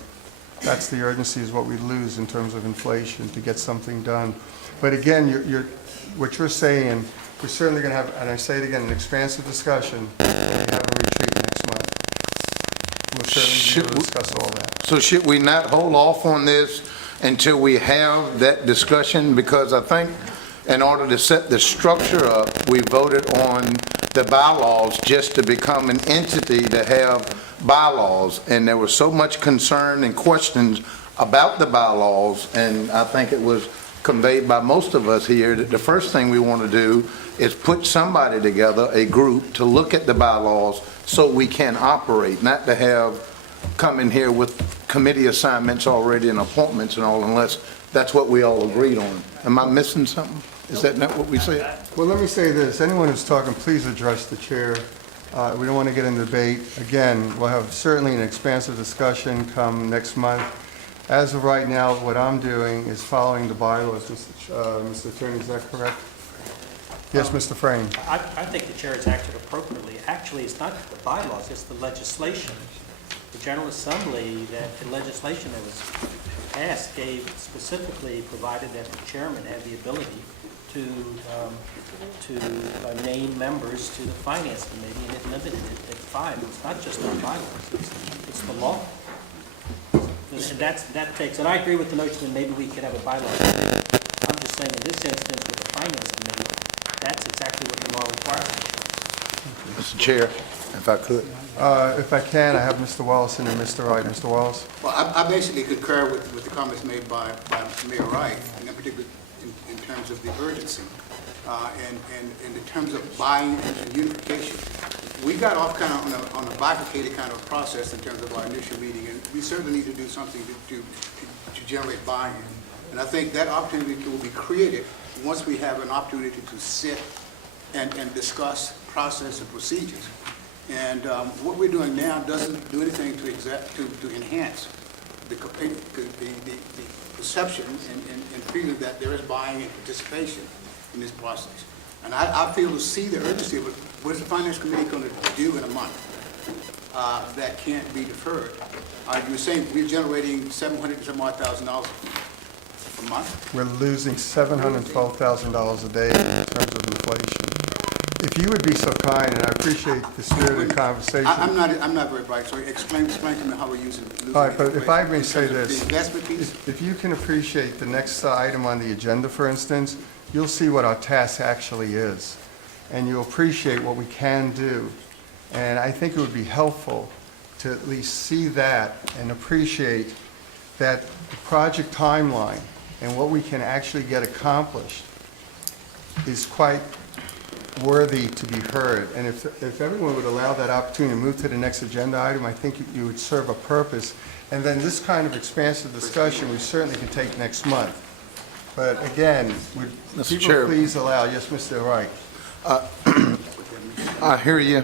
That's the urgency, is what we lose in terms of inflation to get something done. But again, what you're saying, we're certainly going to have, and I say it again, an expansive discussion when we have a retreat next month. We'll certainly be able to discuss all that. So should we not hold off on this until we have that discussion? Because I think in order to set the structure up, we voted on the bylaws just to become an entity to have bylaws. And there was so much concern and questions about the bylaws, and I think it was conveyed by most of us here that the first thing we want to do is put somebody together, a group, to look at the bylaws so we can operate, not to have come in here with committee assignments already and appointments and all, unless that's what we all agreed on. Am I missing something? Is that not what we said? Well, let me say this. Anyone who's talking, please address the chair. We don't want to get in debate. Again, we'll have certainly an expansive discussion come next month. As of right now, what I'm doing is following the bylaws. Mr. Attorney, is that correct? Yes, Mr. Frame. I think the chair has acted appropriately. Actually, it's not the bylaws, it's the legislation. The General Assembly, the legislation that was passed gave specifically provided that the chairman had the ability to name members to the Finance Committee, and it limited it at 5. It's not just our bylaws, it's the law. And that takes, and I agree with the notion that maybe we could have a bylaw committee. I'm just saying in this instance with the Finance Committee, that's exactly what the law requires. Mr. Chair, if I could. If I can, I have Mr. Wallace and then Mr. Wright. Mr. Wallace? Well, I basically concur with the comments made by Mayor Wright, and in particular in terms of the urgency, and in terms of buying and unification. We got off kind of on a bifurcated kind of process in terms of our initial meeting, and we certainly need to do something to generate buy-in. And I think that opportunity will be created once we have an opportunity to sit and discuss process and procedures. And what we're doing now doesn't do anything to enhance the perception and feeling that there is buying and participation in this process. And I feel to see the urgency of it. What is the Finance Committee going to do in a month that can't be deferred? You're saying we're generating $700,000 a month? We're losing $712,000 a day in terms of inflation. If you would be so kind, and I appreciate the spirited conversation. I'm not very bright, so explain to me how we're losing All right, but if I may say in terms of this, the investment piece? if you can appreciate the next item on the agenda, for instance, you'll see what our task actually is, and you'll appreciate what we can do. And I think it would be helpful to at least see that and appreciate that the project timeline and what we can actually get accomplished is quite worthy to be heard. And if everyone would allow that opportunity to move to the next agenda item, I think you would serve a purpose. And then this kind of expansive discussion, we certainly can take next month. But again, would Mr. people Chair. please allow, yes, Mr. Wright. I hear you.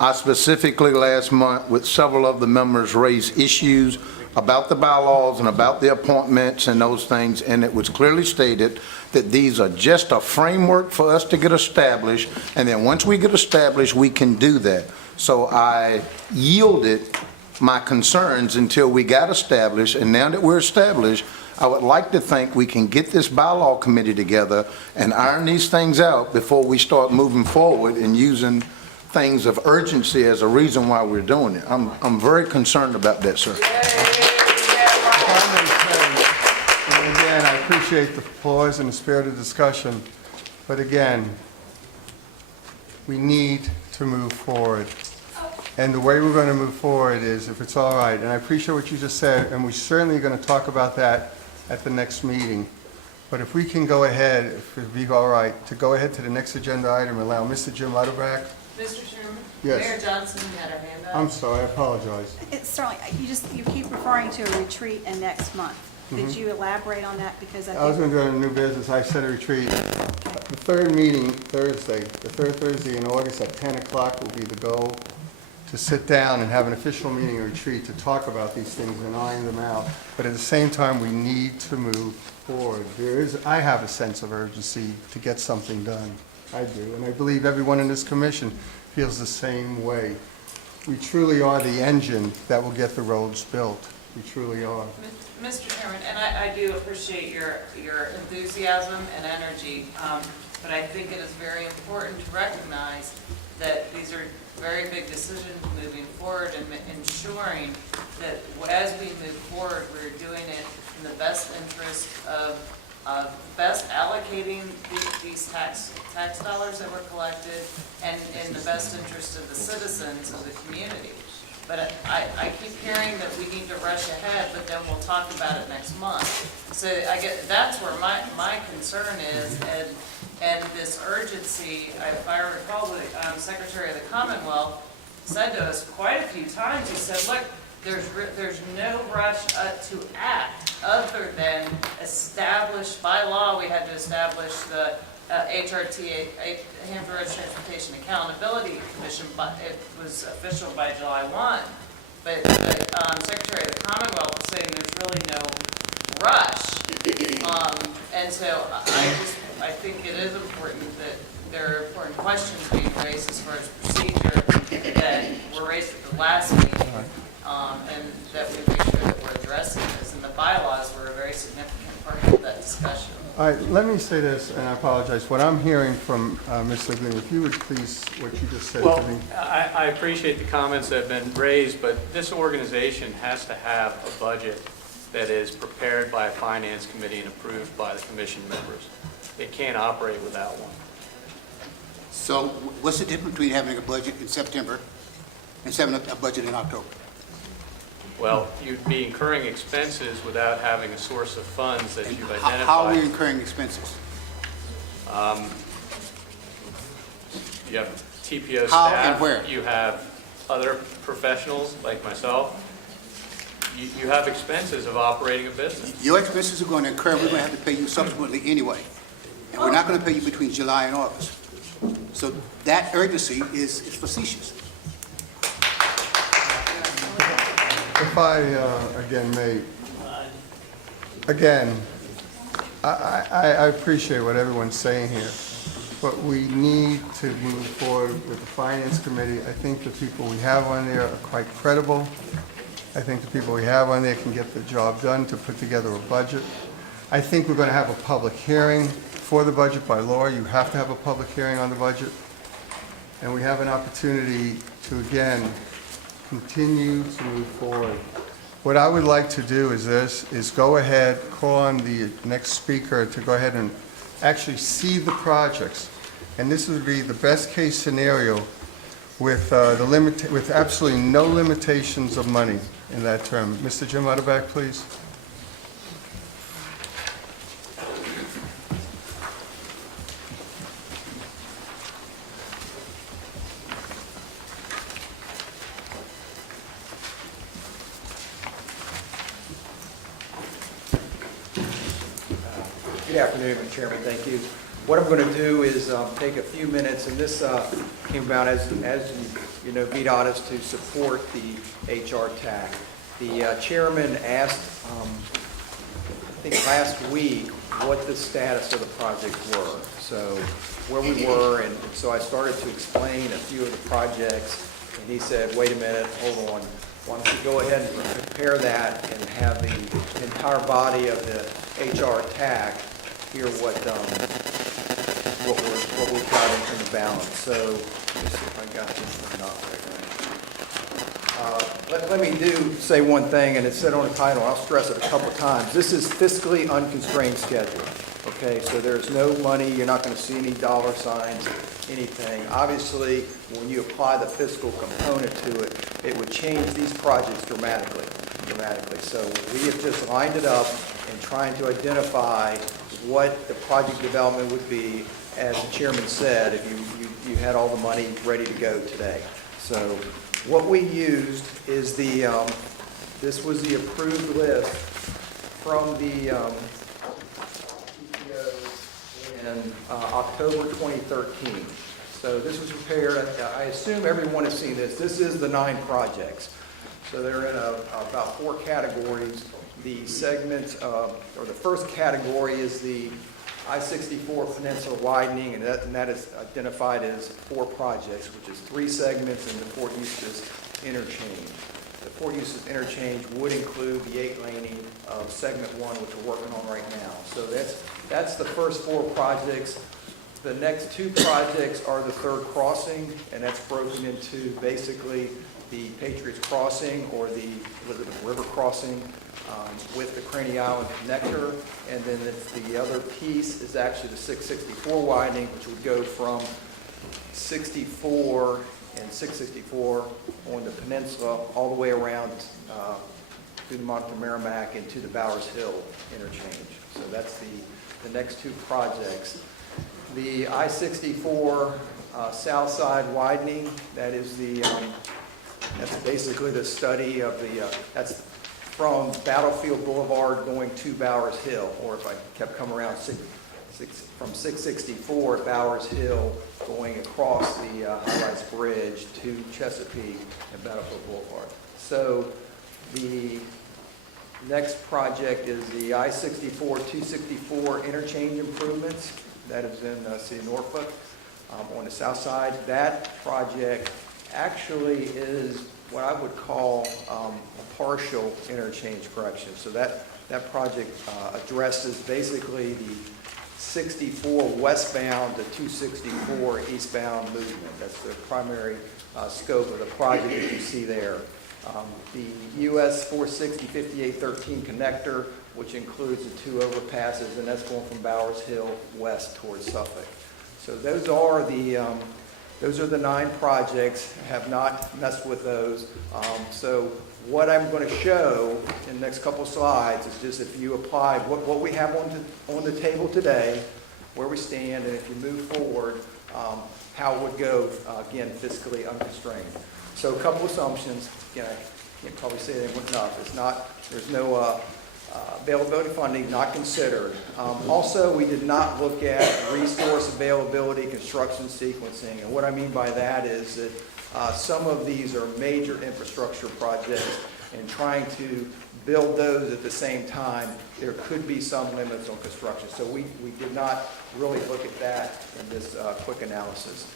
I specifically last month with several of the members raised issues about the bylaws and about the appointments and those things, and it was clearly stated that these are just a framework for us to get established, and then once we get established, we can do that. So I yielded my concerns until we got established, and now that we're established, I would like to think we can get this bylaw committee together and iron these things out before we start moving forward and using things of urgency as a reason why we're doing it. I'm very concerned about that, sir. And again, I appreciate the applause and the spirit of discussion, but again, we need to move forward. And the way we're going to move forward is, if it's all right, and I appreciate what you just said, and we're certainly going to talk about that at the next meeting, but if we can go ahead, if it'd be all right, to go ahead to the next agenda item and allow Mr. Jim Utterback. Mr. Chairman? Yes. Mayor Johnson had her hand up. I'm sorry, I apologize. It's certainly, you keep referring to a retreat in next month. Could you elaborate on that? Because I was going to do it in new business. I set a retreat. The third meeting, Thursday, the third Thursday in August at 10 o'clock will be the goal, to sit down and have an official meeting or retreat to talk about these things and iron them out. But at the same time, we need to move forward. I have a sense of urgency to get something done. I do. And I believe everyone in this commission feels the same way. We truly are the engine that will get the roads built. We truly are. Mr. Chairman, and I do appreciate your enthusiasm and energy, but I think it is very important to recognize that these are very big decisions moving forward and ensuring that as we move forward, we're doing it in the best interest of best allocating these tax dollars that were collected and in the best interest of the citizens of the community. But I keep hearing that we need to rush ahead, but then we'll talk about it next month. So that's where my concern is, and this urgency. If I recall, the Secretary of the Commonwealth said to us quite a few times, he said, look, there's no rush to act other than establish by law. We had to establish the HRTA, Hampton Roads Transportation Accountability Commission, but it was official by July 1. But Secretary of the Commonwealth was saying there's really no rush. And so I think it is important that there are important questions being raised as far as procedure that were raised at the last meeting, and that we make sure that we're addressing this. And the bylaws were a very significant part of that discussion. All right, let me say this, and I apologize. What I'm hearing from Mr. Green, if you would please, what you just said to me. I appreciate the comments that have been raised, but this organization has to have a budget that is prepared by a finance committee and approved by the commission members. It can't operate without one. So what's the difference between having a budget in September and having a budget in October? Well, you'd be incurring expenses without having a source of funds that you've identified. How are we incurring expenses? You have TPO How staff. and where? You have other professionals like myself. You have expenses of operating a business. Your expenses are going to incur, we're going to have to pay you subsequently anyway. And we're not going to pay you between July and August. So that urgency is facetious. If I, again, may, again, I appreciate what everyone's saying here, but we need to move forward with the Finance Committee. I think the people we have on there are quite credible. I think the people we have on there can get the job done to put together a budget. I think we're going to have a public hearing for the budget by law. You have to have a public hearing on the budget. And we have an opportunity to, again, continue to move forward. What I would like to do is this, is go ahead, call on the next speaker to go ahead and actually see the projects. And this would be the best case scenario with with absolutely no limitations of money in that term. Mr. Jim Utterback, please. Good afternoon, Mr. Chairman. Thank you. What I'm going to do is take a few minutes, and this came about as you know, VDOT is to support the Hrtac. The chairman asked, I think last week, what the status of the project were. So where we were, and so I started to explain a few of the projects, and he said, wait a minute, hold on. Why don't you go ahead and prepare that and have the entire body of the Hrtac hear what we've got in the balance. So let me see if I got this or not. Let me say one thing, and it's said on the title. I'll stress it a couple of times. This is fiscally unconstrained schedule. Okay, so there's no money. You're not going to see any dollar signs, anything. Obviously, when you apply the fiscal component to it, it would change these projects dramatically. So we have just lined it up and trying to identify what the project development would be, as the chairman said, if you had all the money ready to go today. So what we used is this was the approved list from the in October 2013. So this was prepared, I assume everyone has seen this. This is the 9 projects. So they're in about 4 categories. The segment, or the first category is the I-64 Peninsula widening, and that is identified as 4 projects, which is 3 segments in the Fort Eustis interchange. The Fort Eustis interchange would include the 8-laning of segment 1, which we're working on right now. So that's the first 4 projects. The next 2 projects are the third crossing, and that's broken into basically the Patriots Crossing or the Elizabeth River Crossing with the Craney Island connector. And then the other piece is actually the 664 widening, which would go from 64 and 664 on the peninsula all the way around through the Monte Merrimack into the Bowers Hill interchange. So that's the next 2 projects. The I-64 south side widening, that is that's basically the study of that's from Battlefield Boulevard going to Bowers Hill, or if I kept coming around from 664 at Bowers Hill going across the high-rise bridge to Chesapeake and Battlefield Boulevard. So the next project is the I-64, 264 interchange improvements. That is in the city of Norfolk on the south side. That project actually is what I would call a partial interchange correction. So that project addresses basically the 64 westbound to 264 eastbound movement. That's the primary scope of the project that you see there. The US 460 5813 connector, which includes the 2 overpasses, and that's going from Bowers Hill west towards Suffolk. So those are the 9 projects, have not messed with those. So what I'm going to show in the next couple slides is just if you apply what we have on the table today, where we stand, and if you move forward, how it would go, again, fiscally unconstrained. So a couple assumptions, again, I can't probably say they went enough. There's no availability funding not considered. Also, we did not look at resource availability, construction sequencing. And what I mean by that is that some of these are major infrastructure projects, and trying to build those at the same time, there could be some limits on construction. So we did not really look at that in this quick analysis.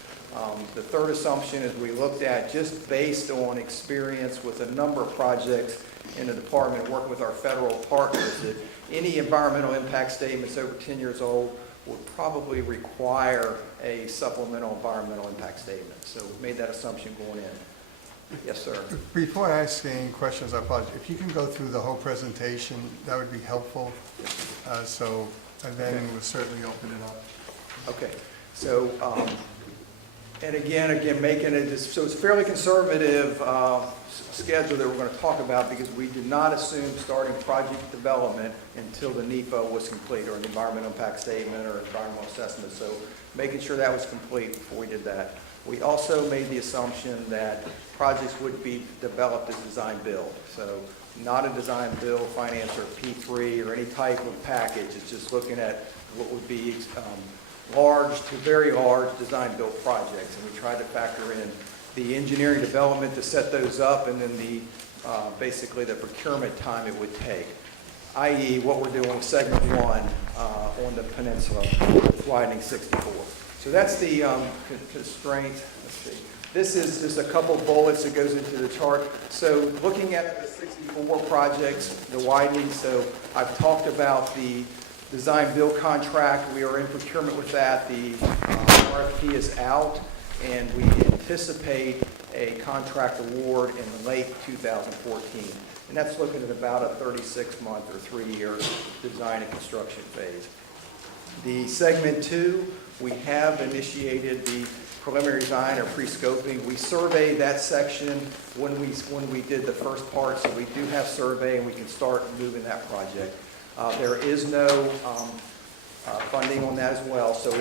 The third assumption is we looked at, just based on experience with a number of projects in the department, working with our federal partners, that any environmental impact statements over 10 years old would probably require a supplemental environmental impact statement. So we made that assumption going in. Yes, sir. Before I ask any questions, I apologize. If you can go through the whole presentation, that would be helpful. And then we'll certainly open it up. Okay. So, and again, making it, so it's a fairly conservative schedule that we're going to talk about, because we did not assume starting project development until the NEPA was complete, or an environmental impact statement or environmental assessment. So making sure that was complete before we did that. We also made the assumption that projects would be developed as design build. So not a design build finance or P3 or any type of package. It's just looking at what would be large to very large design build projects. And we tried to factor in the engineering development to set those up, and then the basically the procurement time it would take, i.e. what we're doing with segment 1 on the peninsula with widening 64. So that's the constraint. Let's see. This is just a couple bullets that goes into the chart. So looking at the 64 projects, the widening, so I've talked about the design build contract. We are in procurement with that. The RFP is out, and we anticipate a contract award in late 2014. And that's looking at about a 36-month or 3-year design and construction phase. The segment 2, we have initiated the preliminary design or pre-scoping. We surveyed that section when we did the first part, so we do have survey and we can start moving that project. There is no funding on that as well, so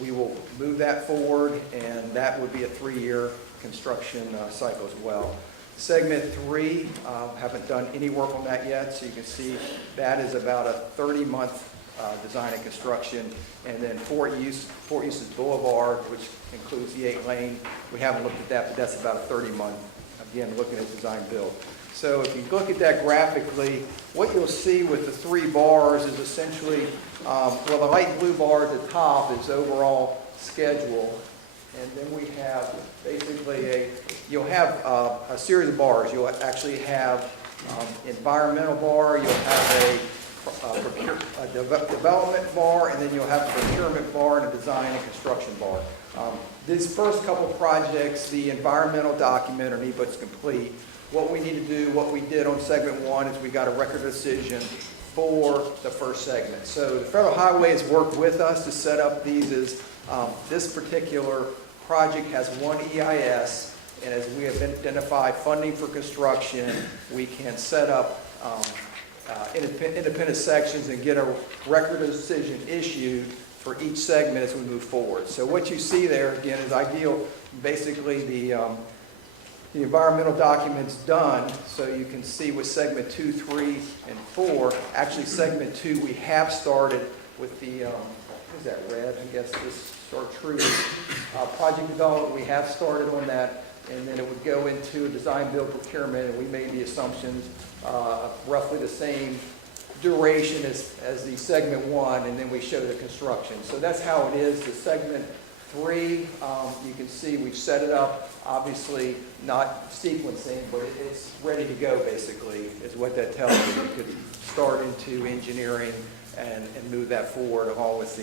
we will move that forward, and that would be a 3-year construction cycle as well. Segment 3, haven't done any work on that yet, so you can see that is about a 30-month design and construction. And then Fort Eustis Boulevard, which includes the 8-lane, we haven't looked at that, but that's about a 30-month, again, looking at design build. So if you look at that graphically, what you'll see with the 3 bars is essentially, well, the light blue bar at the top is overall schedule. And then we have basically you'll have a series of bars. You'll actually have environmental bar, you'll have a development bar, and then you'll have a procurement bar and a design and construction bar. These first couple projects, the environmental document or NEPA is complete. What we need to do, what we did on segment 1 is we got a record of decision for the first segment. So the Federal Highways worked with us to set up these as this particular project has one EIS, and as we have identified funding for construction, we can set up independent sections and get a record of decision issued for each segment as we move forward. So what you see there, again, is ideal. Basically, the environmental document's done, so you can see with segment 2, 3, and 4. Actually, segment 2, we have started with the, is that red? I guess this chartreuse project development. We have started on that, and then it would go into a design build procurement, and we made the assumptions of roughly the same duration as the segment 1, and then we show the construction. So that's how it is. The segment 3, you can see we've set it up, obviously not sequencing, but it's ready to go, basically, is what that tells you. You could start into engineering and move that forward along with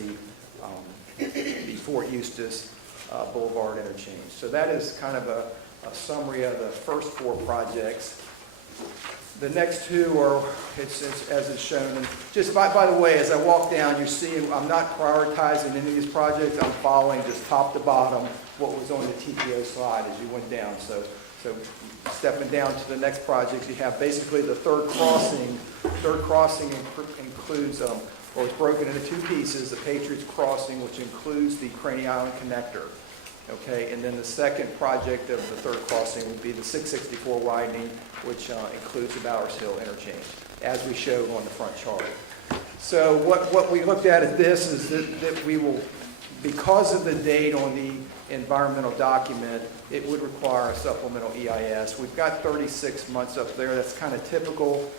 the Fort Eustis Boulevard interchange. So that is kind of a summary of the first 4 projects. The next two are, as it's shown, and just by the way, as I walk down, you see I'm not prioritizing any of these projects. I'm following just top to bottom what was on the TPO slide as you went down. So stepping down to the next projects, you have basically the third crossing. Third crossing includes, or it's broken into two pieces, the Patriots Crossing, which includes the Craney Island Connector. Okay, and then the second project of the third crossing would be the 664 widening, which includes the Bowers Hill interchange, as we showed on the front chart. So what we looked at this is that we will, because of the date on the environmental document, it would require a supplemental EIS. We've got 36 months up there. That's kind of typical.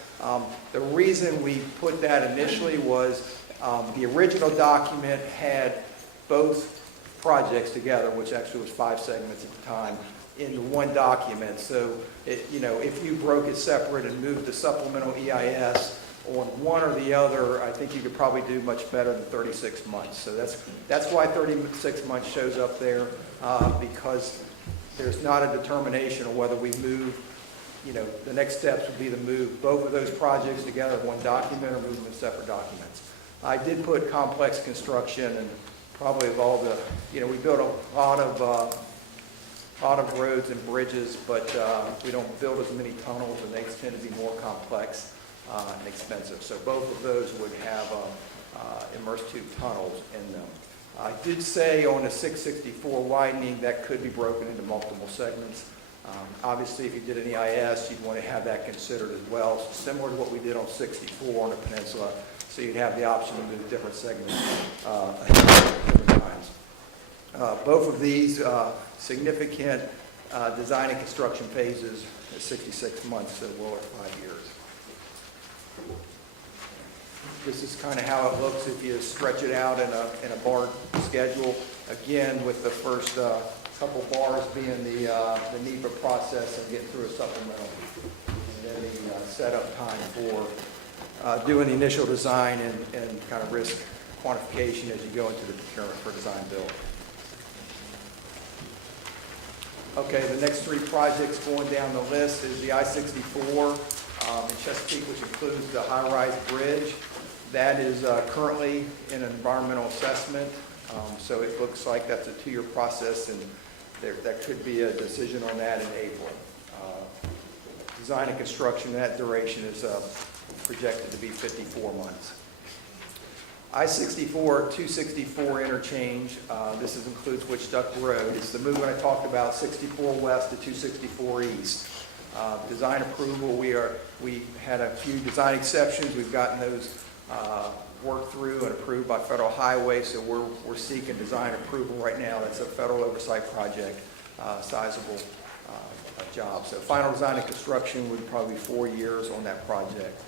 The reason we put that initially was the original document had both projects together, which actually was 5 segments at the time, into one document. So, if you broke it separate and moved the supplemental EIS on one or the other, I think you could probably do much better than 36 months. So that's why 36 months shows up there, because there's not a determination of whether we move, the next steps would be to move both of those projects together in one document or move them in separate documents. I did put complex construction, and probably of all the, we built a lot of roads and bridges, but we don't build as many tunnels, and they tend to be more complex and expensive. So both of those would have immersed tube tunnels in them. I did say on the 664 widening that could be broken into multiple segments. Obviously, if you did an EIS, you'd want to have that considered as well, so similar to what we did on 64 on the peninsula. So you'd have the option to move different segments at different times. Both of these significant design and construction phases at 66 months, so well over 5 years. This is kind of how it looks if you stretch it out in a bar schedule. Again, with the first couple bars being the NEPA process and getting through a supplemental, and then the setup time for doing the initial design and kind of risk quantification as you go into the procurement for design build. Okay, the next 3 projects going down the list is the I-64 in Chesapeake, which includes the high-rise bridge. That is currently in an environmental assessment, so it looks like that's a 2-year process, and that could be a decision on that in April. Design and construction, that duration is projected to be 54 months. I-64, 264 interchange, this includes Witch Duck Road. It's the movement I talked about, 64 west to 264 east. Design approval, we had a few design exceptions. We've gotten those worked through and approved by Federal Highway, so we're seeking design approval right now. That's a federal oversight project, sizable job. So final design and construction would probably be 4 years on that project.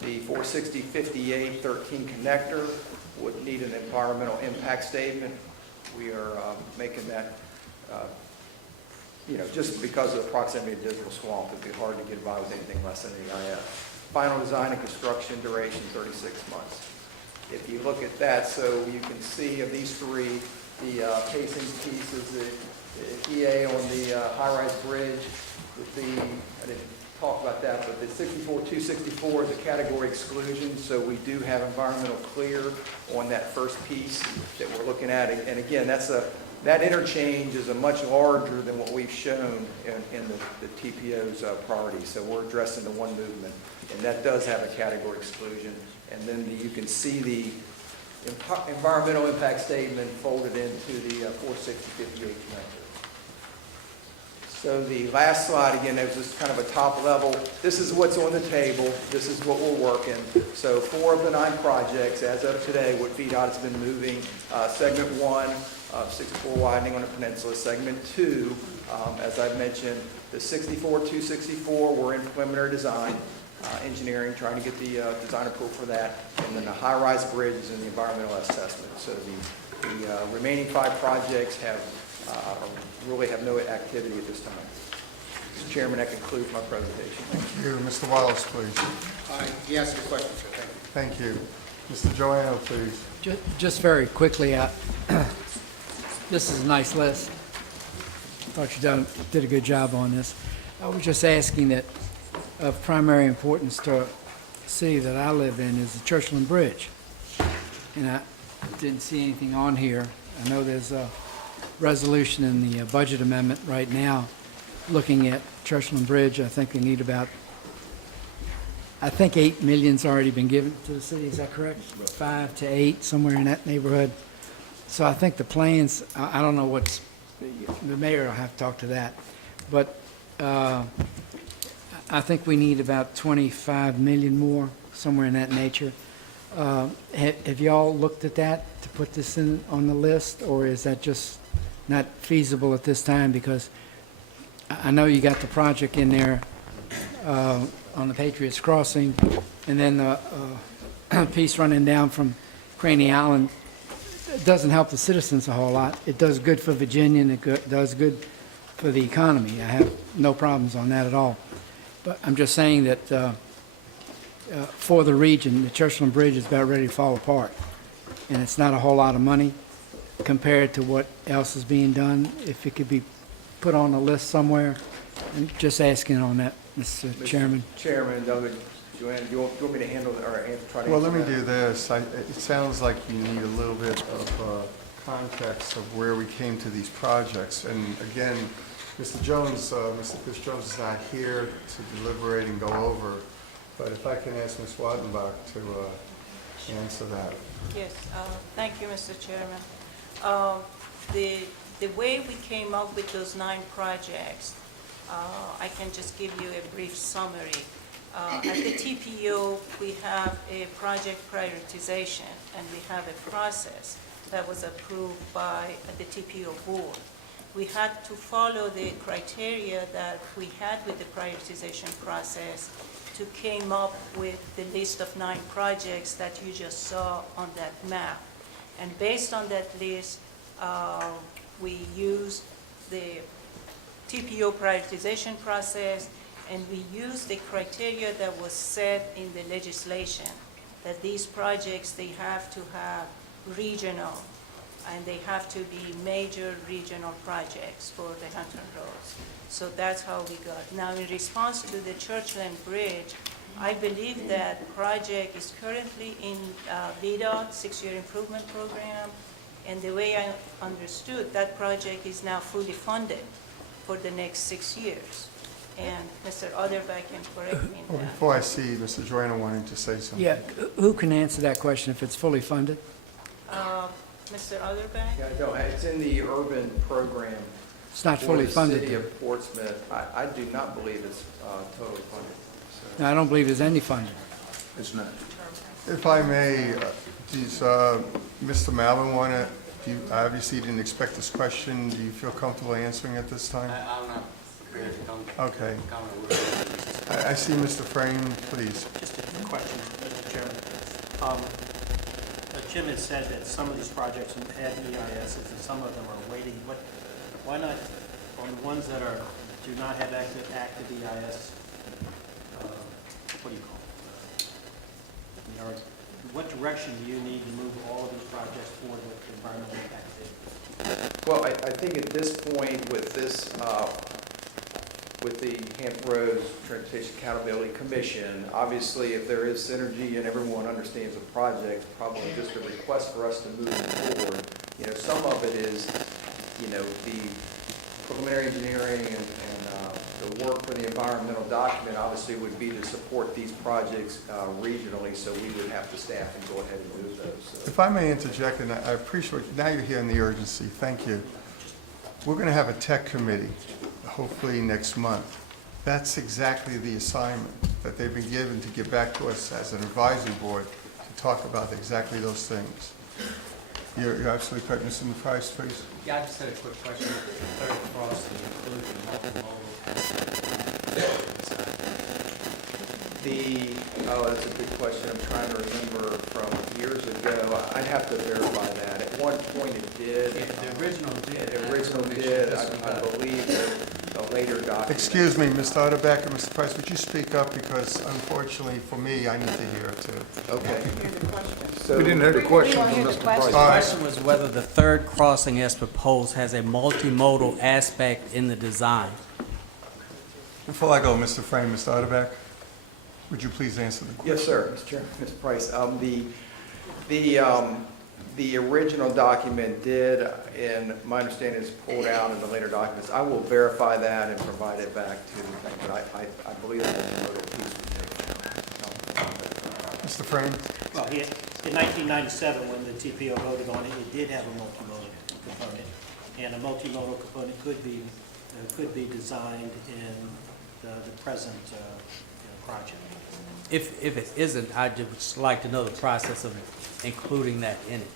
The 460-58-13 connector would need an environmental impact statement. We are making that, just because of the proximity of Dismal Swamp, it'd be hard to get by with anything less than an EIS. Final design and construction duration, 36 months. If you look at that, so you can see of these 3, the pacing pieces, the EA on the high-rise bridge, I didn't talk about that, but the 264 is a category exclusion, so we do have environmental clear on that first piece that we're looking at. And again, that interchange is a much larger than what we've shown in the TPO's priority. So we're addressing the one movement, and that does have a category exclusion. And then you can see the environmental impact statement folded into the 460-58 connector. So the last slide, again, it was just kind of a top level. This is what's on the table. This is what we're working. So 4 of the 9 projects, as of today, what VDOT has been moving. Segment 1, 64 widening on the peninsula. Segment 2, as I mentioned, the 264, we're in preliminary design, engineering, trying to get the design approval for that. And then the high-rise bridge is in the environmental assessment. So the remaining 5 projects really have no activity at this time. Mr. Chairman, that concludes my presentation. Thank you. Mr. Wallace, please. He asked your question, sir. Thank you. Thank you. Mr. Joanno, please. Just very quickly, this is a nice list. Thought you did a good job on this. I was just asking that of primary importance to a city that I live in is the Churchland Bridge. And I didn't see anything on here. I know there's a resolution in the budget amendment right now looking at Churchland Bridge. I think they need about, I think 8 million's already been given to the city, is that correct? 5 to 8, somewhere in that neighborhood. So I think the plans, I don't know what's, the mayor will have to talk to that. But I think we need about 25 million more, somewhere in that nature. Have y'all looked at that to put this in on the list, or is that just not feasible at this time? Because I know you got the project in there on the Patriots Crossing, and then the piece running down from Craney Island. It doesn't help the citizens a whole lot. It does good for Virginia, and it does good for the economy. I have no problems on that at all. But I'm just saying that for the region, the Churchland Bridge is about ready to fall apart. And it's not a whole lot of money compared to what else is being done. If it could be put on a list somewhere, I'm just asking on that, Mr. Chairman. Chairman, Joanne, do you want me to handle that, or try to Well, answer let me that? do this. It sounds like you need a little bit of context of where we came to these projects. And again, Mr. Jones, Mr. Fitzjones is not here to deliberate and go over, but if I can ask Ms. Wattenbach to answer that. Yes, thank you, Mr. Chairman. The way we came up with those 9 projects, I can just give you a brief summary. At the TPO, we have a project prioritization, and we have a process that was approved by the TPO board. We had to follow the criteria that we had with the prioritization process to came up with the list of 9 projects that you just saw on that map. And based on that list, we used the TPO prioritization process, and we used the criteria that was set in the legislation, that these projects, they have to have regional, and they have to be major regional projects for the Hampton Roads. So that's how we got. Now, in response to the Churchland Bridge, I believe that project is currently in VDOT, 6-year improvement program, and the way I understood, that project is now fully funded for the next 6 years. And Mr. Otterbeck can correct me in Well, that. before I see Mr. Joanna wanting to say something. Yeah, who can answer that question if it's fully funded? Mr. Otterbeck? Yeah, no, it's in the urban program. It's not fully funded. For the city of Portsmouth. I do not believe it's totally funded. So- No, I don't believe there's any funding. It's not. If I may, does Mr. Malvin want to, obviously you didn't expect this question. Do you feel comfortable answering at this time? I'm not prepared to comment. Okay. I see Mr. Frame, please. Just a question, Mr. Chairman. Jim has said that some of these projects had EISs and some of them are waiting. Why not, on the ones that do not have active EIS, what do you call it? What direction do you need to move all of these projects forward with the environmental impact statement? Well, I think at this point with this, with the Hampton Roads Transportation Accountability Commission, obviously if there is synergy and everyone understands the project, probably just a request for us to move forward. You know, some of it is, you know, the preliminary engineering and the work for the environmental document obviously would be to support these projects regionally, so we would have to staff and go ahead and move those. So. If I may interject, and I appreciate, now you're hearing the urgency, thank you. We're going to have a tech committee, hopefully next month. That's exactly the assignment that they've been given to get back to us as an advisory board to talk about exactly those things. You're absolutely correct. Mr. Price, please. Yeah, I just had a quick question. The third crossing include the multimodal That's a good question. I'm trying to remember from years ago. I'd have to verify that. At one point it did. The original did. The original did. I believe that a later document. Excuse me, Mr. Otterbeck and Mr. Price, would you speak up, because unfortunately for me, I need to hear it too. Okay. We didn't hear the question from Mr. Price. The question was whether the third crossing as proposed has a multimodal aspect in the design. Before I go, Mr. Frame, Mr. Otterbeck? Would you please answer the question? Yes, sir, Mr. Chairman, Mr. Price. The original document did, and my understanding is pulled out in the later documents. I will verify that and provide it back to the thing, but I believe that was a little piece we Mr. Frame? Well, in 1997, when the TPO voted on it, it did have a multimodal component, and a multimodal component could be designed in the present project. If it isn't, I'd just like to know the process of including that in it.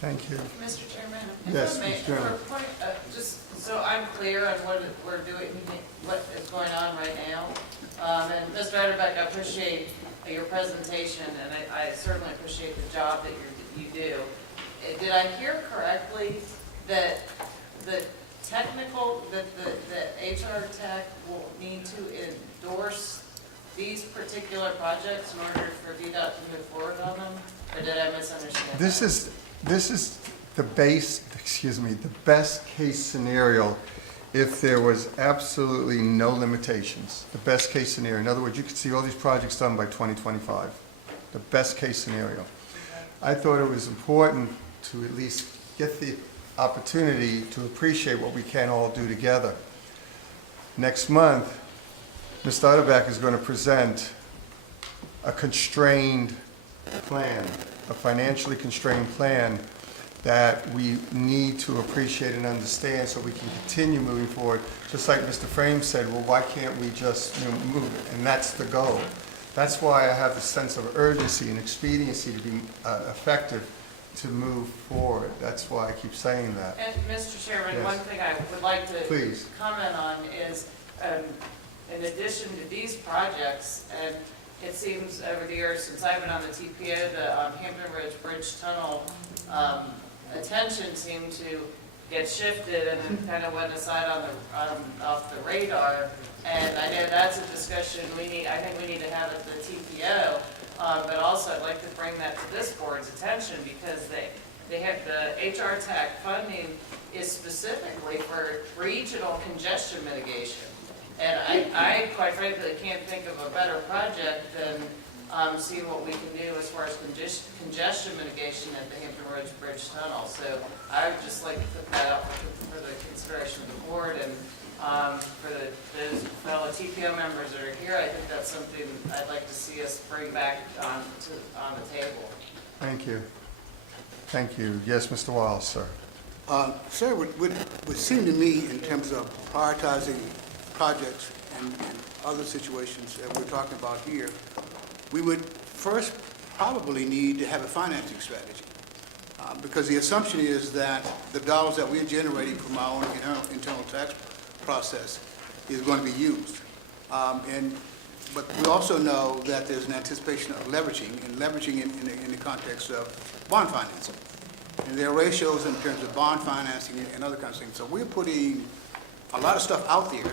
Thank you. Mr. Chairman, Yes, if I may, Mr. Chairman. for a point, just so I'm clear on what we're doing, what is going on right now. And Mr. Hrtac, I appreciate your presentation, and I certainly appreciate the job that you do. Did I hear correctly that the HR tech will need to endorse these particular projects in order for VDOT to move forward on them? Or did I misunderstand? This is the best case scenario if there was absolutely no limitations. The best case scenario. In other words, you could see all these projects done by 2025. The best case scenario. I thought it was important to at least get the opportunity to appreciate what we can all do together. Next month, Mr. Hrtac is going to present a constrained plan, a financially constrained plan that we need to appreciate and understand so we can continue moving forward. Just like Mr. Frame said, well, why can't we just move it? And that's the goal. That's why I have the sense of urgency and expediency to be effective to move forward. That's why I keep saying that. And Mr. Chairman, Yes. one thing I would like to Please. comment on is, in addition to these projects, and it seems over the years since I've been on the TPO, the Hampton Roads Bridge Tunnel attention seemed to get shifted and it kind of went aside off the radar. And I know that's a discussion I think we need to have at the TPO. But also, I'd like to bring that to this board's attention because they have the HR Tech funding is specifically for regional congestion mitigation. And I quite frankly can't think of a better project than seeing what we can do as far as congestion mitigation at the Hampton Roads Bridge Tunnel. So I would just like to put that out for the consideration of the board and for those fellow TPO members that are here. I think that's something I'd like to see us bring back on the table. Thank you. Thank you. Yes, Mr. Wallace, sir. Sir, would seem to me in terms of prioritizing projects and other situations that we're talking about here, we would first probably need to have a financing strategy. Because the assumption is that the dollars that we're generating from our own internal tax process is going to be used. But we also know that there's an anticipation of leveraging in the context of bond financing. And there are ratios in terms of bond financing and other kinds of things. So we're putting a lot of stuff out there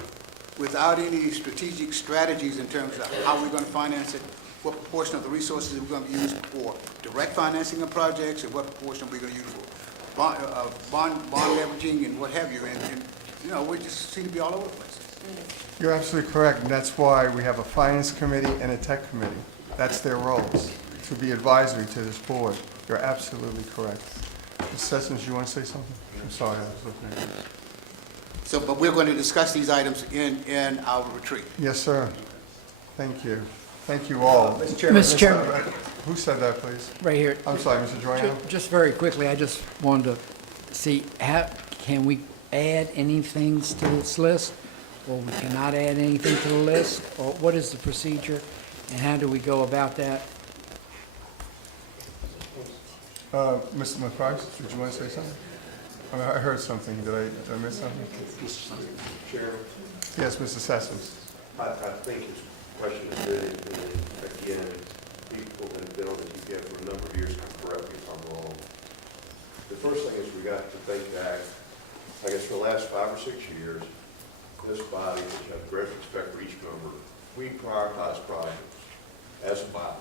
without any strategic strategies in terms of how we're going to finance it, what proportion of the resources are going to be used for direct financing of projects, and what proportion are we going to use for bond leveraging and what have you. And we just seem to be all over the place. You're absolutely correct, and that's why we have a finance committee and a tech committee. That's their roles, to be advisory to this board. You're absolutely correct. Ms. Sessoms, you want to say something? I'm sorry, I was looking at you. So, but we're going to discuss these items in our retreat. Yes, sir. Thank you. Thank you all. Mr. Chairman. Mr. Chairman. Who said that, please? Right here. I'm sorry, Mr. Troiano? Just very quickly, I just wanted to see, can we add anything to this list? Or we cannot add anything to the list? Or what is the procedure? And how do we go about that? Mr. McPrice, did you want to say something? I heard something. Did I miss something? Chairman, Yes, Mr. Sessoms. I think his question is good, and again, people that have been on the TPF for a number of years can correct me if I'm wrong. The first thing is we got to think back, I guess for the last 5 or 6 years, this body, which has great respect for each member, we prioritize projects as a body.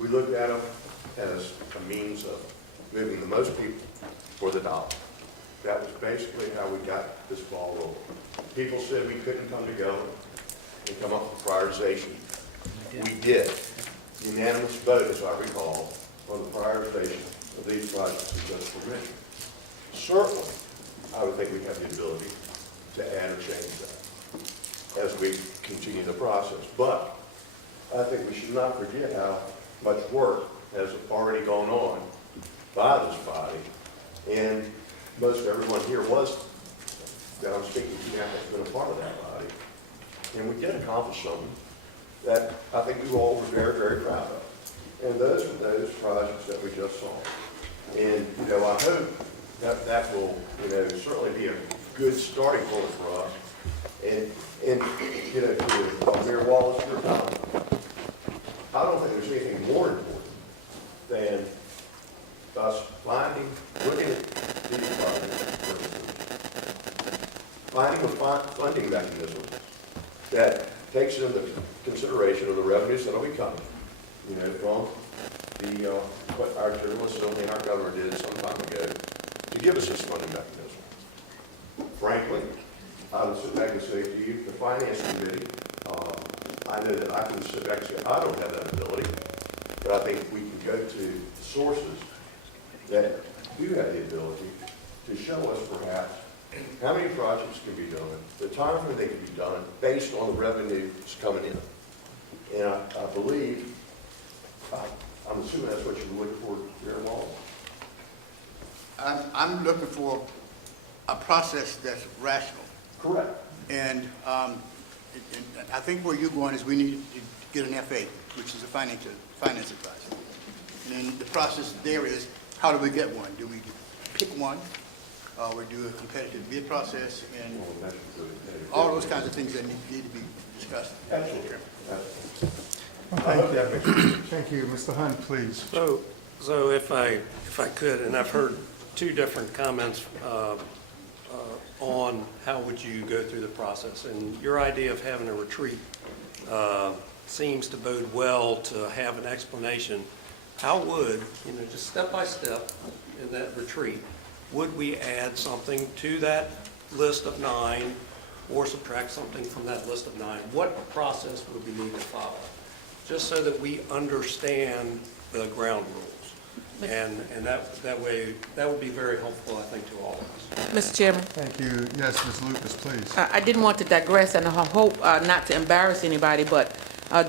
We looked at them as a means of moving the most people for the dollar. That was basically how we got this ball rolling. People said we couldn't come together, and come up with prioritization. We did. Unanimous vote, as I recall, on the prioritization of these projects we just permission. Certainly, I would think we have the ability to add or change that as we continue the process. But I think we should not forget how much work has already gone on by this body, and most everyone here that I'm speaking to now has been a part of that body. And we did accomplish something that I think we all were very, very proud of. And those were those projects that we just saw. And, I hope that that will, certainly be a good starting point for us. And to Mayor Wallace, your comment, I don't think there's anything more important than us looking at these projects, finding a funding mechanism that takes into consideration of the revenues that will be coming, from what our General Assembly and our governor did some time ago to give us this funding mechanism. Frankly, I would sit back and say to you, the Finance Committee, I know that I can sit back and say, I don't have that ability, but I think we can go to sources that do have the ability to show us perhaps how many projects can be done, the time when they can be done, based on the revenues coming in. And I believe, I'm assuming that's what you're looking for, Mayor Wallace. I'm looking for a process that's rational. Correct. And I think where you're going is we need to get an FA, which is a finance advisor. And then the process there is, how do we get one? Do we pick one? Or do a competitive bid process? And all those kinds of things that need to be discussed. Absolutely. Thank you. Mr. Hunt, please. So if I could, and I've heard two different comments on how would you go through the process, and your idea of having a retreat seems to bode well to have an explanation. How would, just step by step in that retreat, would we add something to that list of 9 or subtract something from that list of 9? What process would we need to follow? Just so that we understand the ground rules. And that way, that would be very helpful, I think, to all of us. Mr. Chairman, Thank you. Yes, Ms. Lucas, please. I didn't want to digress, and I hope not to embarrass anybody, but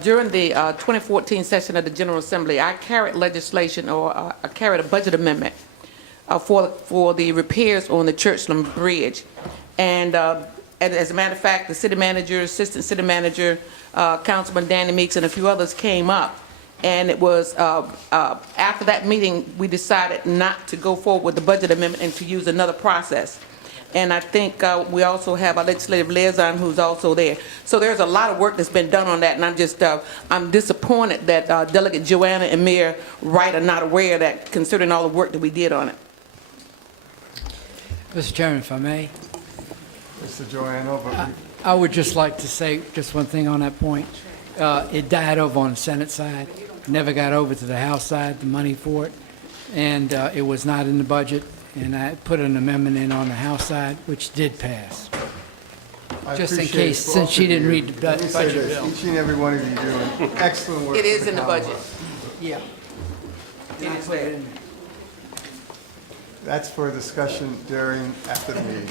during the 2014 session of the General Assembly, I carried legislation, or I carried a budget amendment for the repairs on the Churchland Bridge. And as a matter of fact, the city manager, assistant city manager, Councilman Danny Meeks, and a few others came up. And it was after that meeting, we decided not to go forward with the budget amendment and to use another process. And I think we also have a legislative liaison who's also there. So there's a lot of work that's been done on that, and I'm disappointed that Delegate Joanna and Mayor Wright are not aware of that, considering all the work that we did on it. Mr. Chairman, if I may. Mr. Joanna, I would just like to say just one thing on that point. It died over on the Senate side, never got over to the House side, the money for it, and it was not in the budget, and I put an amendment in on the House side, which did pass. Just in case, since she didn't read the budget bill. Each and every one of you doing excellent work. It is in the budget. Yeah. It is there. That's for discussion after the meeting.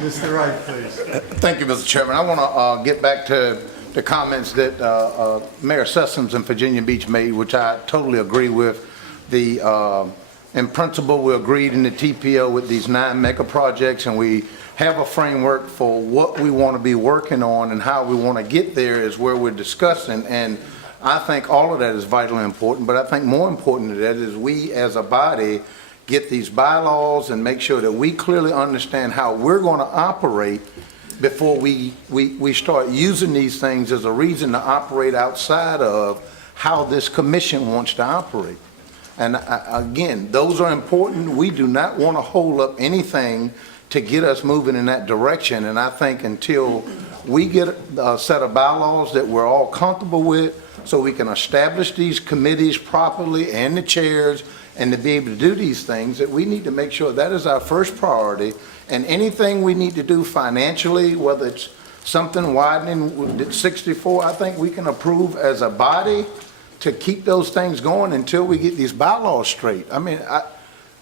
Mr. Wright, please. Thank you, Mr. Chairman. I want to get back to the comments that Mayor Sessoms in Virginia Beach made, which I totally agree with. In principle, we agreed in the TPO with these 9 mega projects, and we have a framework for what we want to be working on and how we want to get there is where we're discussing. And I think all of that is vitally important, but I think more important than that is we as a body get these bylaws and make sure that we clearly understand how we're going to operate before we start using these things as a reason to operate outside of how this commission wants to operate. And again, those are important. We do not want to hold up anything to get us moving in that direction. And I think until we get a set of bylaws that we're all comfortable with, so we can establish these committees properly and the chairs, and to be able to do these things, that we need to make sure that is our first priority. And anything we need to do financially, whether it's something widening at 64, I think we can approve as a body to keep those things going until we get these bylaws straight. I mean,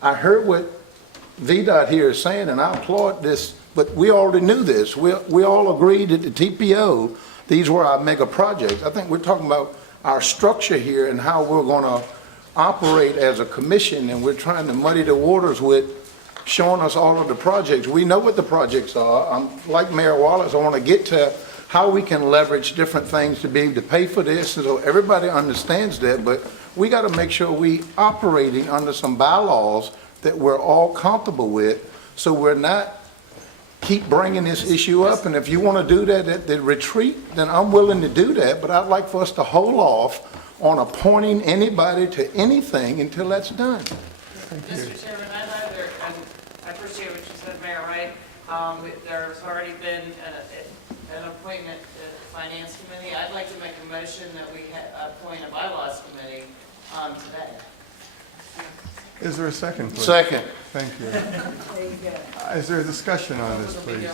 I heard what VDOT here is saying, and I applaud this, but we already knew this. We all agreed at the TPO, these were our mega projects. I think we're talking about our structure here and how we're gonna operate as a commission, and we're trying to muddy the waters with showing us all of the projects. We know what the projects are. I'm like Mayor Wallace, I wanna get to how we can leverage different things to be able to pay for this, and so everybody understands that, but we gotta make sure we operating under some bylaws that we're all comfortable with, so we're not keep bringing this issue up. And if you want to do that at the retreat, then I'm willing to do that, but I'd like for us to hold off on appointing anybody to anything until that's done. Mr. Chairman, I appreciate what you said, Mayor Wright. There's already been an appointment to the Finance Committee. I'd like to make a motion that we appoint a bylaws committee today. Is there a second, please? Second. Thank you. Is there a discussion on this, please?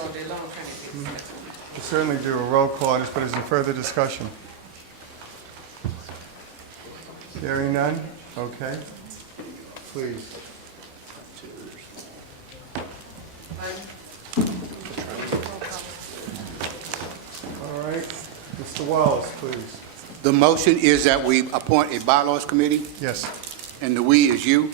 We'll certainly do a roll call on this, but is there further discussion? Hearing none? Okay. Please. All right. Mr. Wallace, please. The motion is that we appoint a bylaws committee, Yes. and the "we" is you.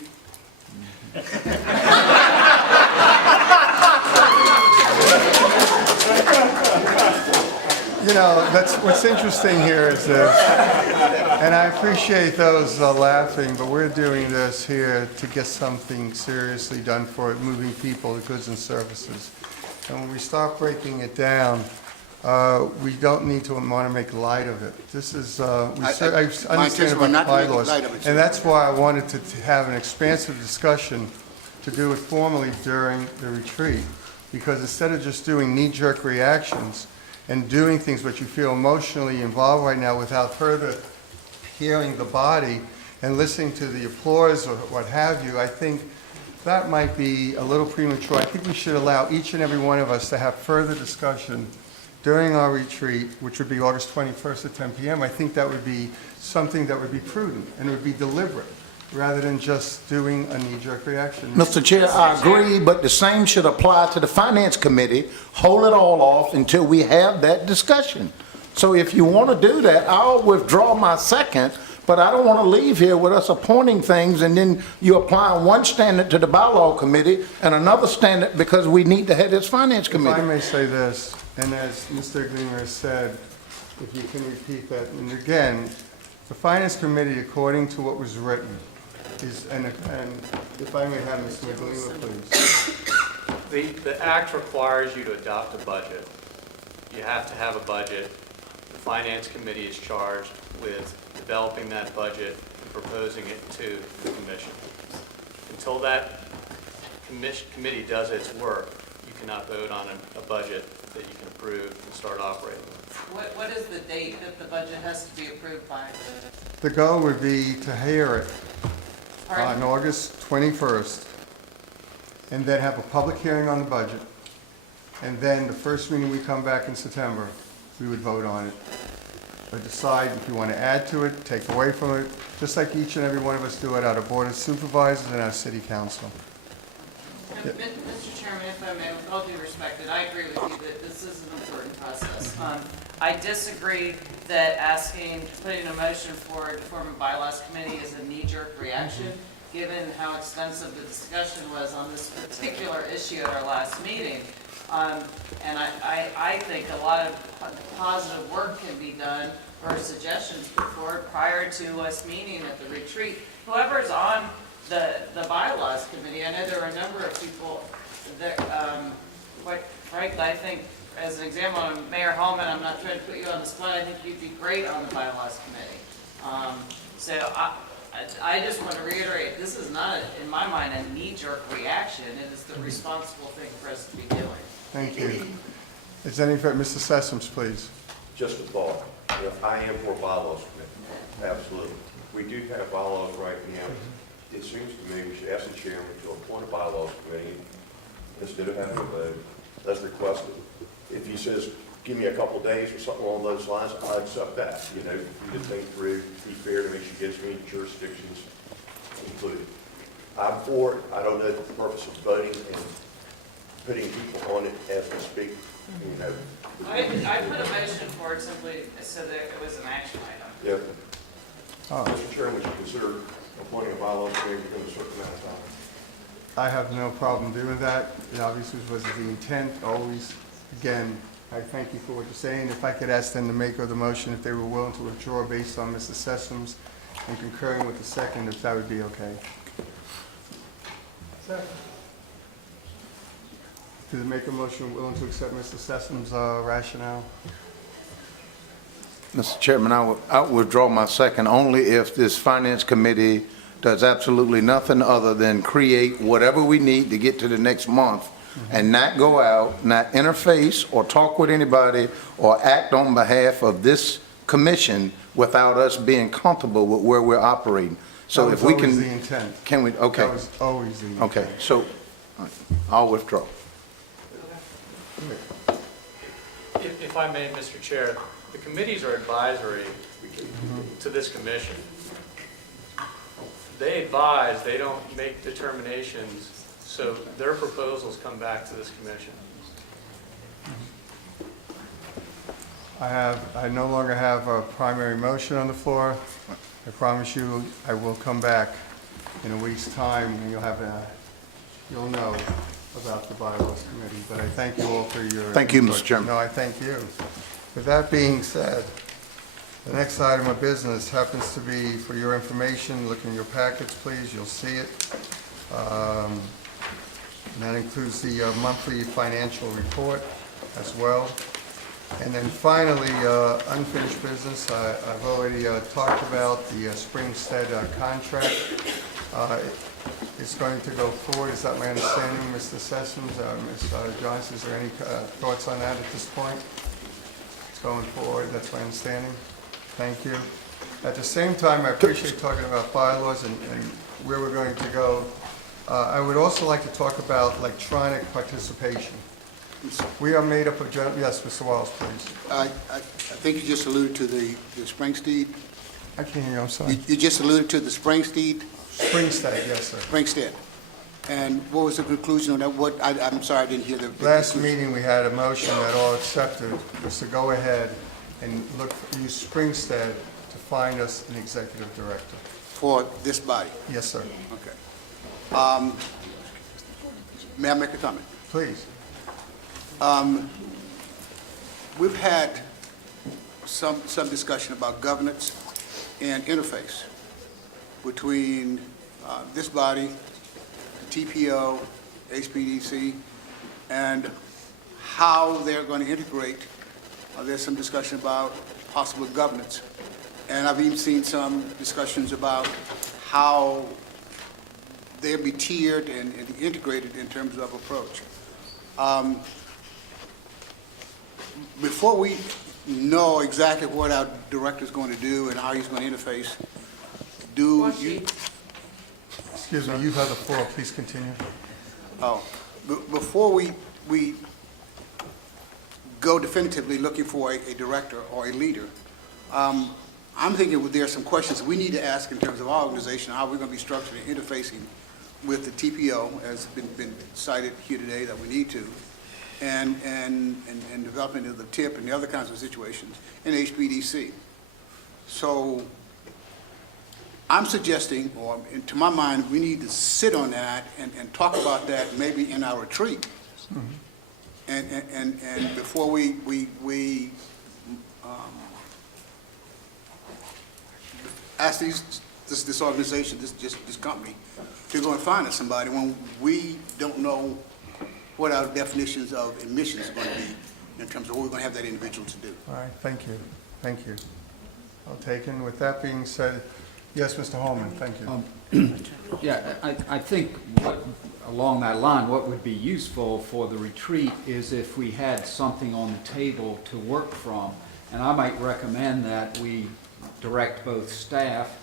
You know, that's, what's interesting here is this, and I appreciate those laughing, but we're doing this here to get something seriously done for it, moving people, goods and services. And when we start breaking it down, we don't need to want to make light of it. This is, I my understand intention about was not to make bylaws, light of it, sir. and that's why I wanted to have an expansive discussion, to do it formally during the retreat, because instead of just doing knee-jerk reactions and doing things which you feel emotionally involved right now without further hearing the body and listening to the applause or what have you, I think that might be a little premature. I think we should allow each and every one of us to have further discussion during our retreat, which would be August 21st at 10 p.m. I think that would be something that would be prudent and it would be deliberate, rather than just doing a knee-jerk reaction. Mr. Chair, I agree, but the same should apply to the Finance Committee. Hold it all off until we have that discussion. So if you want to do that, I'll withdraw my second, but I don't want to leave here with us appointing things and then you apply one standard to the bylaw committee and another standard because we need to have this Finance If Committee. I may say this, and as Mr. Gleamer said, if you can repeat that, and again, the Finance Committee, according to what was written, is, and if I may have Mr. Gleamer, please. The act requires you to adopt a budget. You have to have a budget. The Finance Committee is charged with developing that budget and proposing it to the commission. Until that committee does its work, you cannot vote on a budget that you can approve and start operating. What is the date that the budget has to be approved by? The goal would be to hear it on Pardon? August 21st, and then have a public hearing on the budget, and then the first meeting we come back in September, we would vote on it. Or decide if you want to add to it, take away from it, just like each and every one of us do it, our Board of Supervisors and our City Council. Mr. Chairman, if I may, with all due respect, and I agree with you that this is an important process. I disagree that putting a motion forward to form a bylaws committee is a knee-jerk reaction, given how extensive the discussion was on this particular issue at our last meeting. And I think a lot of positive work can be done or suggestions put forward prior to us meeting at the retreat. Whoever's on the bylaws committee, I know there are a number of people that, quite frankly, I think, as an example, Mayor Hallman, I'm not trying to put you on the spot, I think you'd be great on the bylaws committee. So I just want to reiterate, this is not, in my mind, a knee-jerk reaction. It is the responsible thing for us to be doing. Thank you. Is any, Mr. Sessoms, please? Just a thought, if I am for bylaws committee, absolutely. We do have bylaws right now. It seems to me we should ask the chairman to appoint a bylaws committee instead of having a vote. Let's request it. If he says give me a couple days or something along those lines, I'd accept that, you know, for you to think through, be fair to make sure you get as many jurisdictions included. I'm for it. I don't know the purpose of voting and putting people on it as we speak, you know. I put a motion for it simply so that it was an action item. Yeah. Oh. Mr. Chairman, would you consider appointing a bylaw committee within a certain amount of time? I have no problem doing that. It obviously was the intent, always. Again, I thank you for what you're saying. If I could ask them to make the motion, if they were willing to withdraw based on Mr. Sessoms and concurring with the second, if that would be okay. To make a motion willing to accept Mr. Sessoms' rationale? Mr. Chairman, I would withdraw my second only if this finance committee does absolutely nothing other than create whatever we need to get to the next month and not go out, not interface or talk with anybody or act on behalf of this commission without us being comfortable with where we're operating. So if we can. That was always the intent. Can we, okay. That was always the intent. Okay, so I'll withdraw. If I may, Mr. Chair, the committees are advisory to this commission. They advise, they don't make determinations, so their proposals come back to this commission. I no longer have a primary motion on the floor. I promise you, I will come back in a week's time, and you'll know about the bylaws committee. But I thank you all for your. Thank you, input. Mr. Chairman. No, I thank you. With that being said, the next item of business happens to be, for your information, look in your packets, please, you'll see it. And that includes the monthly financial report as well. And then finally, unfinished business, I've already talked about the Springstead contract. It's going to go forward, is that my understanding, Mr. Sessoms, Ms. Johnson, is there any thoughts on that at this point? It's going forward, that's my understanding. Thank you. At the same time, I appreciate talking about bylaws and where we're going to go. I would also like to talk about electronic participation. We are made up of, yes, Mr. Wallace, please. I think you just alluded to the Springstead. I can't hear you, I'm sorry. You just alluded to the Springstead? Springstead, yes, sir. Springstead. And what was the conclusion on that? I'm sorry, I didn't hear the Last conclusion. meeting, we had a motion that all accepted was to go ahead and use Springstead to find us an executive director. For this body? Yes, sir. Okay. May I make a comment? Please. We've had some discussion about governance and interface between this body, TPO, HPDC, and how they're going to integrate. There's some discussion about possible governance. And I've even seen some discussions about how they'll be tiered and integrated in terms of approach. Before we know exactly what our director's going to do and how he's going to interface, do you... Excuse me, you have the floor, please continue. Oh, before we go definitively looking for a director or a leader, I'm thinking there are some questions we need to ask in terms of our organization, how we're going to be structured and interfacing with the TPO, as been cited here today that we need to, and development of the TIP and the other kinds of situations, and HPDC. So I'm suggesting, or to my mind, we need to sit on that and talk about that maybe in our retreat. And before we ask this organization, this company, to go and find us somebody when we don't know what our definitions of emissions are going to be in terms of what we're going to have that individual to do. All right, thank you. Thank you. Well taken. With that being said, yes, Mr. Holman, thank you. Yeah, I think along that line, what would be useful for the retreat is if we had something on the table to work from. And I might recommend that we direct both staff,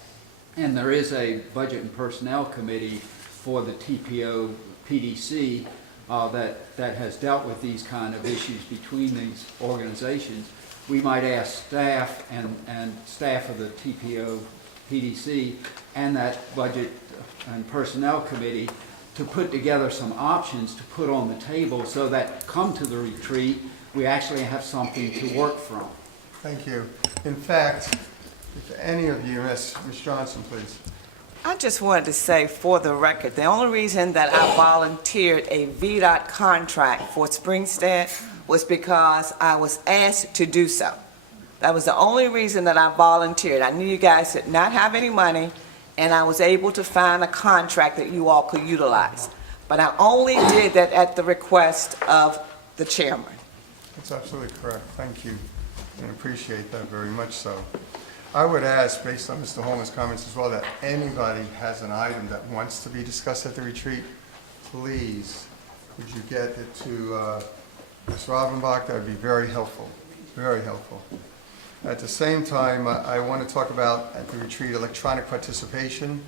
and there is a Budget and Personnel Committee for the TPO PDC that has dealt with these kind of issues between these organizations, we might ask staff and staff of the TPO, PDC, and that Budget and Personnel Committee to put together some options to put on the table so that come to the retreat, we actually have something to work from. Thank you. In fact, if any of you, Ms. Johnson, please. I just wanted to say for the record, the only reason that I volunteered a VDOT contract for Springstead was because I was asked to do so. That was the only reason that I volunteered. I knew you guys did not have any money, and I was able to find a contract that you all could utilize. But I only did that at the request of the chairman. That's absolutely correct. Thank you, and appreciate that very much so. I would ask, based on Mr. Holman's comments as well, that anybody has an item that wants to be discussed at the retreat, please, would you get it to Ms. Robinbach? That would be very helpful, very helpful. At the same time, I want to talk about, at the retreat, electronic participation.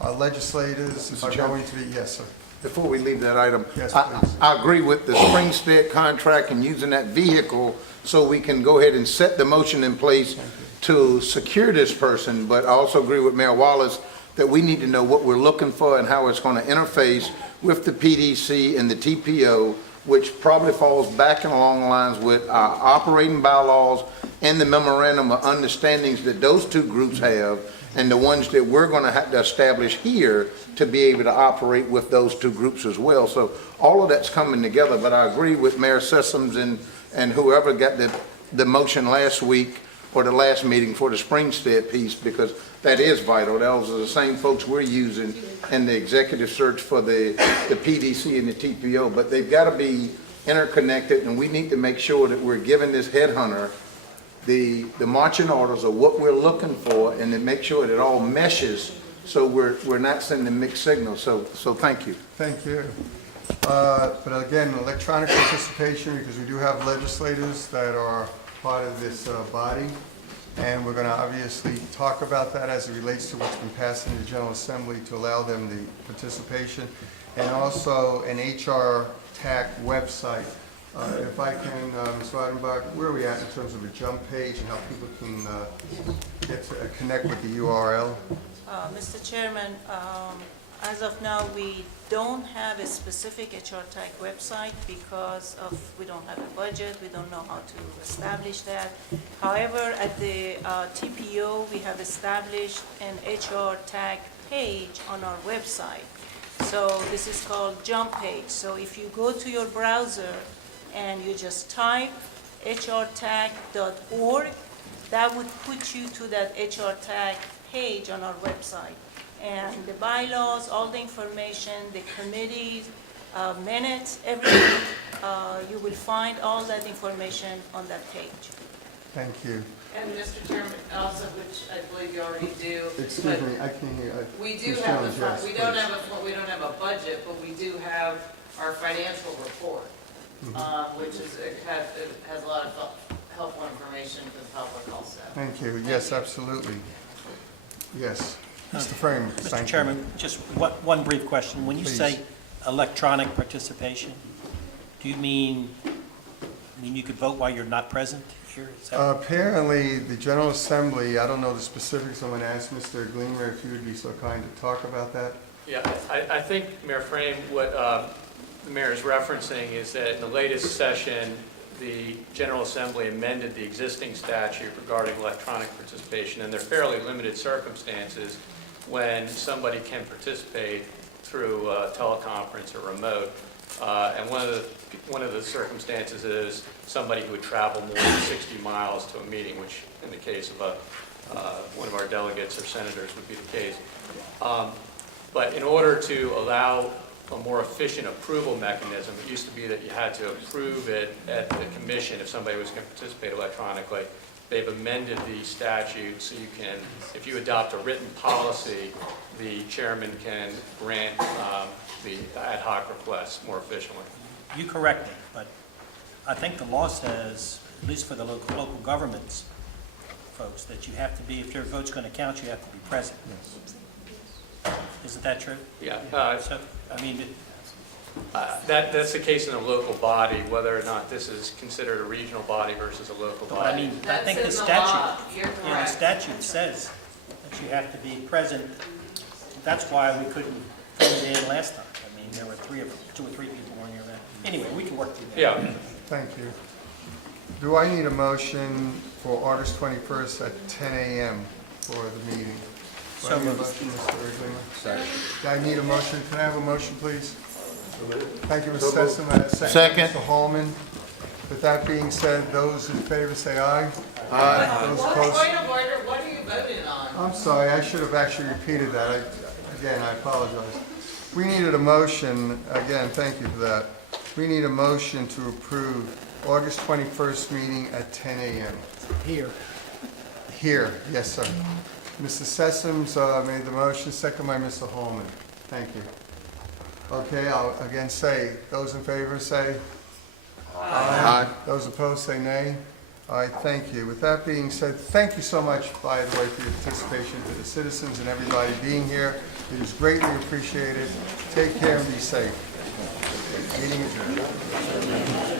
Our legislators are going to be, yes, sir. Before we leave that item, Yes, please. I agree with the Springstead contract and using that vehicle so we can go ahead and set the motion in place to secure this person, but I also agree with Mayor Wallace that we need to know what we're looking for and how it's going to interface with the PDC and the TPO, which probably falls back and along the lines with our operating bylaws and the memorandum of understandings that those two groups have, and the ones that we're going to have to establish here to be able to operate with those two groups as well. So all of that's coming together, but I agree with Mayor Sessoms and whoever got the motion last week or the last meeting for the Springstead piece, because that is vital. Those are the same folks we're using in the executive search for the PDC and the TPO, but they've got to be interconnected, and we need to make sure that we're giving this headhunter the marching orders of what we're looking for, and then make sure that it all meshes so we're not sending mixed signals. So thank you. Thank you. But again, electronic participation, because we do have legislators that are part of this body, and we're going to obviously talk about that as it relates to what's been passed in the General Assembly to allow them the participation, and also an Hrtac website. If I can, Ms. Weidenbach, where are we at in terms of a jump page and how people can get to connect with the URL? Mr. Chairman, as of now, we don't have a specific Hrtac website because we don't have a budget, we don't know how to establish that. However, at the TPO, we have established an Hrtac page on our website. So this is called Jump Page. So if you go to your browser and you just type hrtac.org, that would put you to that Hrtac page on our website. And the bylaws, all the information, the committees, minutes, everything, you will find all that information on that page. Thank you. And Mr. Chairman, also, which I believe you already do. Excuse me, I can't hear. We do Ms. have Jones, a, yes, we don't please. have a budget, but we do have our financial report, which it has a lot of helpful information for the public also. Thank you. Yes, absolutely. Yes. Mr. Frame, Mr. thank you. Chairman, just one brief question. When you Please. say electronic participation, do you mean you could vote while you're not present here? Is that Apparently, the General Assembly, I don't know the specifics, I'm going to ask Mr. Gleamer if he would be so kind to talk about that. Yeah, I think, Mayor Frame, what the mayor is referencing is that in the latest session, the General Assembly amended the existing statute regarding electronic participation, and there are fairly limited circumstances when somebody can participate through teleconference or remote. And one of the circumstances is somebody who would travel more than 60 miles to a meeting, which in the case of one of our delegates or senators would be the case. But in order to allow a more efficient approval mechanism, it used to be that you had to approve it at the commission if somebody was going to participate electronically. They've amended the statute so you can, if you adopt a written policy, the chairman can grant the ad hoc requests more efficiently. You correct me, but I think the law says, at least for the local governments folks, that you have to be, if your vote's going to count, you have to be present. Isn't that true? Yeah. So, I mean, That's the case in a local body, whether or not this is considered a regional body versus a local I body. mean, I think the statute says that you have to be present. That's why we couldn't fill it in last time. I mean, there were two or three people weren't here then. Anyway, we can work through that. Yeah. Thank you. Do I need a motion for August 21st at 10 a.m. for the meeting? Do I need a motion, Mr. Eglima? Second. Do I need a motion? Can I have a motion, please? Thank you, Mr. Stetson. I have a Second. Mr. Hallman. With that being said, those in favor say aye. Aye. Those opposed? Point of order, what are you voting on? I'm sorry, I should have actually repeated that. Again, I apologize. We needed a motion, again, thank you for that. We need a motion to approve August 21st meeting at 10 a.m. Here. Here, yes, sir. Mr. Sessoms made the motion, second by Mr. Holman. Thank you. Okay, I'll again say, those in favor say aye. Those opposed say nay. All right, thank you. With that being said, thank you so much, by the way, for your participation, to the citizens and everybody being here. It is greatly appreciated. Take care and be safe. Meeting adjourned.